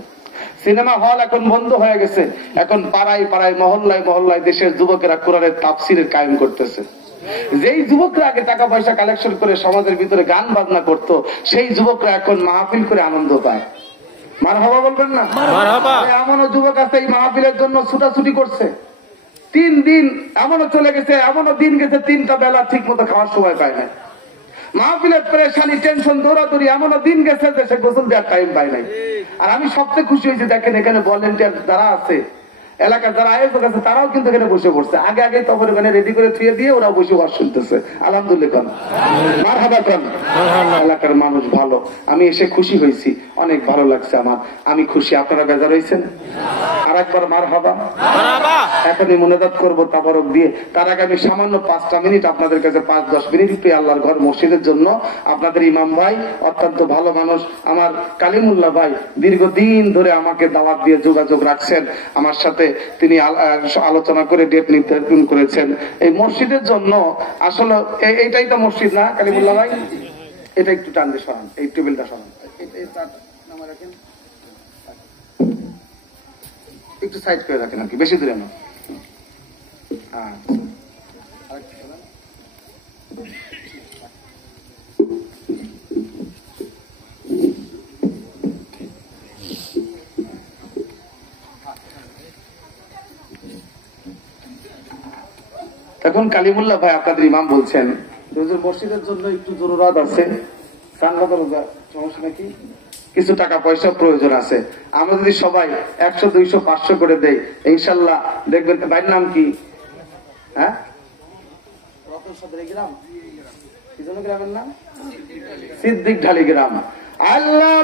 সিনেমা হল এখন বন্ধ হয়ে গেছে, এখন পাড়ায় পাড়ায় মহল্লায় মহল্লায় দেশের যুবকেরা কোরআনের তাফসীরের কায়েম করতেছে। যেই যুবকরা আগে টাকা পয়সা কালেকশন করে সমাজের ভিতরে গান বাজনা করত, সেই যুবকরা এখন মাহফিল করে আনন্দ পায়। মারহাবা বলবেন না? এমনও যুবক আছে এই মাহফিলের জন্য ছুটাছুটি করছে, 3 দিন এমনও চলে গেছে, এমনও দিন গেছে 3টা বেলা ঠিক মতো খাওয়ার সময় পায় না। মাহফিলের পরেশানি, টেনশন, দৌড়াদৌড়ি, এমনও দিন গেছে যে সে গোসল দেওয়ার টাইম পায় নাই। আর আমি সবচেয়ে খুশি হয়েছি, দেখেন এখানে ভলেন্টিয়ার যারা আছে, এলাকার যারা আয়োজক আছে, তারাও কিন্তু এখানে বসে পড়ছে। আগে আগে তখন এখানে রেডি করে থুয়ে দিয়ে ওরা বসে ওয়াজ শুনতেছে। আলহামদুলিল্লাহ, মারহাবা খান। এলাকার মানুষ ভালো, আমি এসে খুশি হয়েছি, অনেক ভালো লাগছে আমার। আমি খুশি, আপনারা বেজার হয়েছেন? আর একবার মারহাবা। এখনই মুনাজাত করবো তাবারক দিয়ে। তার আগে আমি সামান্য 5টা মিনিট আপনাদের কাছে 5-10 মিনিট পেয়ে আল্লাহর ঘর মসজিদের জন্য আপনাদের ইমাম ভাই, অত্যন্ত ভালো মানুষ আমার কালিমুল্লাহ ভাই, দীর্ঘদিন ধরে আমাকে দাওয়াত দিয়ে যোগাযোগ রাখছেন আমার সাথে। তিনি আলোচনা করে ডেট নির্ধারণ করেছেন এই মসজিদের জন্য। আসলে এইটাই তো মসজিদ না কালিমুল্লাহ ভাই? এটা একটু টান দিয়ে সরান, এই টেবিলটা সরান, একটু সাইড করে রাখেন আর কি, বেশি দূরে না। এখন কালিমুল্লাহ ভাই আপনাদের ইমাম বলছেন মসজিদের জন্য একটু জরুরত আছে, সমস্যা নাকি, কিছু টাকা পয়সা প্রয়োজন আছে। আমরা যদি সবাই 100, 200, 500 করে দেই, ইনশাল্লাহ দেখবেন। ভাইয়ের নাম কি? হ্যাঁ, গ্রামের নাম সিদ্দিক ঢালি গ্রাম। আল্লাহ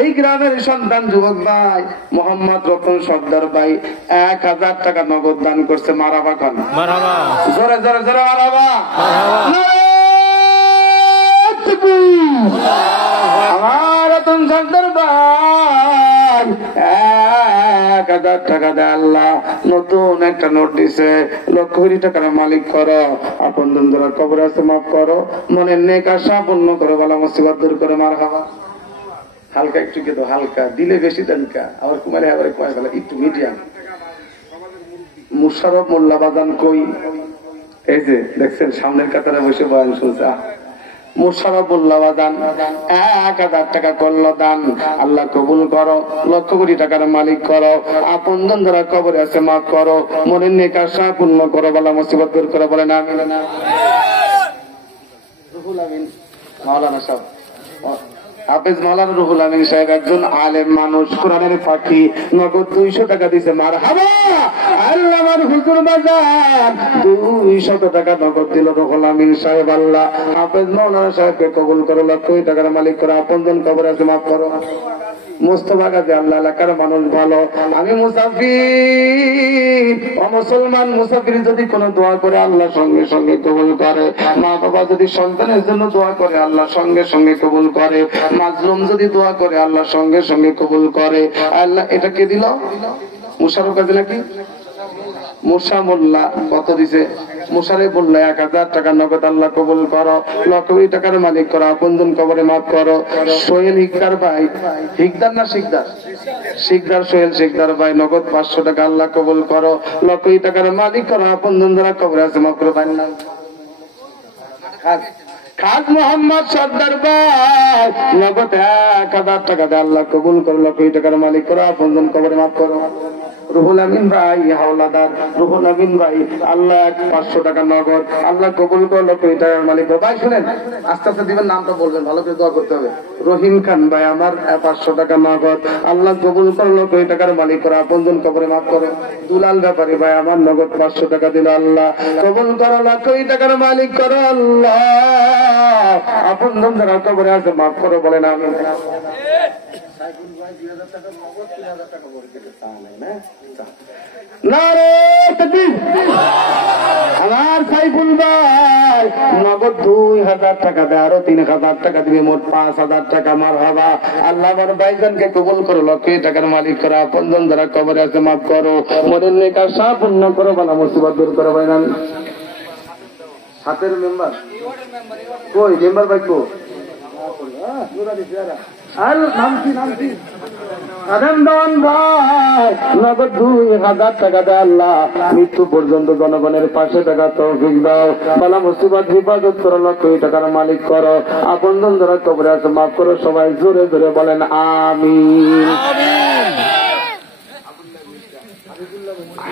এই গ্রামের সন্তান যুবক ভাই মোহাম্মদ রতন সর্দার ভাই 1000 টাকা নগদ দান করছে। মারাবা খান, জোরে জোরে জোরে মারাবা। 1000 টাকা দেয় আল্লাহ নতুন একটা নোট দিছে, লক্ষ কোটি টাকার মালিক করো, আপন বন্ধুরা কবর আছে মাফ করো, মনের নেক আশা পূর্ণ করো, বালা মুসিবত দূর করে মারহাবা। হালকা একটু কে দাও, হালকা দিলে বেশি দেন কা, আবার কুমারে আবার কয় ফেলা, একটু মিডিয়াম। মুশারফ মোল্লা বাজান কই? এই যে দেখছেন সামনের কাতারে বসে বয়ান শুনছে। মুশারফ মোল্লা বাজান 1000 টাকা করলো দান, আল্লাহ কবুল করো, লক্ষ কোটি টাকার মালিক করো, আপন জন যারা কবরে আছে মাফ করো, মনের নেক আশা পূর্ণ করো, বালা মুসিবত দূর করো, বলেন আমিন। রুহুল আমিন মাওলানা সাহেব, হাফেজ মাওলানা রুহুল আমিন সাহেব একজন আলেম মানুষ, কোরআনের পাখি, নগদ 200 টাকা দিছে, মারহাবা। আল্লাহ আমার হুজুর বাজার 200 টাকা নগদ দিল রুহুল আমিন সাহেব। আল্লাহ হাফেজ মাওলানা সাহেবকে কবুল করো, লক্ষ কোটি টাকার মালিক করো, আপনজন কবর আছে মাফ করো। মুস্তাফা গাজী আল্লাহ এলাকার মানুষ ভালো, আমি মুসাফির, মুসলমান মুসাফির যদি কোনো দোয়া করে আল্লাহ সঙ্গে সঙ্গে কবুল করে, মা বাবা যদি সন্তানের জন্য দোয়া করে আল্লাহ সঙ্গে সঙ্গে কবুল করে, মাজলুম যদি দোয়া করে আল্লাহ সঙ্গে সঙ্গে কবুল করে। আল্লাহ এটা কে দিল? মুশারফ গাজী নাকি মুসা মোল্লা কত দিছে? মুশারে বললো 1000 টাকা নগদ, আল্লাহ কবুল করো, লক্ষ কোটি টাকার মালিক করো, আপনজন কবরে মাফ করো। সোহেল হিকদার ভাই, হিকদার না শিকদার? শিকদার, সোহেল শিকদার ভাই নগদ 500 টাকা, আল্লাহ কবুল করো, লক্ষ কোটি টাকার মালিক করো, আপনজন যারা কবরে আছে মাফ করো। ভাই না খান মোহাম্মদ সর্দার ভাই নগদ 1000 টাকা দেয়, আল্লাহ কবুল করো, লক্ষ কোটি টাকার মালিক করো, আপনজন কবরে মাফ করো। রুহুল আমিন ভাই হাওলাদার, রুহুল আমিন ভাই আল্লাহ 500 টাকা নগদ, আল্লাহ কবুল করলো, কোটি টাকার মালিক। ভাই শুনেন, আস্তে আস্তে দিবেন, নামটা বলবেন, ভালো করে দোয়া করতে হবে। রহিম খান ভাই আমার 500 টাকা নগদ, আল্লাহ কবুল করলো, কোটি টাকার মালিক করো, আপনজন কবরে মাফ করো। দুলাল ব্যাপারী ভাই আমার নগদ 500 টাকা দিল, আল্লাহ কবুল করো, কোটি টাকার মালিক করো, আল্লাহ আপনজন যারা কবরে আছে মাফ করো, বলেন আমিন। আমার সাইফুল ভাই নগদ 2000 টাকা দেয়, আরো 3000 টাকা দিবে, মোট 5000 টাকা। মারহাবা। আল্লাহ আমার ভাইজানকে কবুল করো, লক্ষ টাকার মালিক করো, আপনজন যারা কবরে আছে মাফ করো, মনের নেক আশা পূর্ণ করো, বালা মুসিবত দূর করো। ভাই না হাতের মেম্বার কই? মেম্বার ভাই কো? মৃত্যু পর্যন্ত জনগণের পাশে টাকা তৌফিক দাও, বালা মুসিবত হিফাজত করো, লক্ষ টাকার মালিক করো, আপনজন যারা কবরে আছে মাফ করো। সবাই জোরে জোরে বলেন আমিন।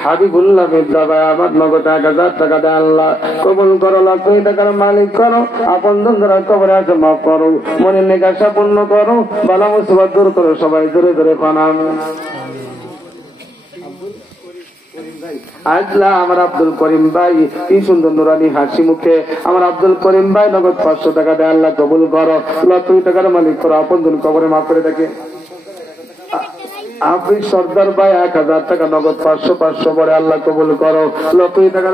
হাবিবুল্লাহ মির্জা ভাই আমার নগদ 1000 টাকা দেয়, আল্লাহ কবুল করো, লক্ষ টাকার মালিক করো, আপনজন যারা কবরে আছে মাফ করো, মনের নেক আশা পূর্ণ করো, বালা মুসিবত দূর করো। সবাই জোরে জোরে পানাম। আজলা আমার আব্দুল করিম ভাই, কি সুন্দর নুরানি হাসি মুখে আমার আব্দুল করিম ভাই নগদ 500 টাকা দেয়, আল্লাহ কবুল করো, লক্ষ টাকার মালিক করো, আপনজন কবরে মাফ করে থাকে। আপনি সর্দার ভাই 1000 টাকা নগদ 500 পরে, আল্লাহ কবুল করো, লক্ষ টাকা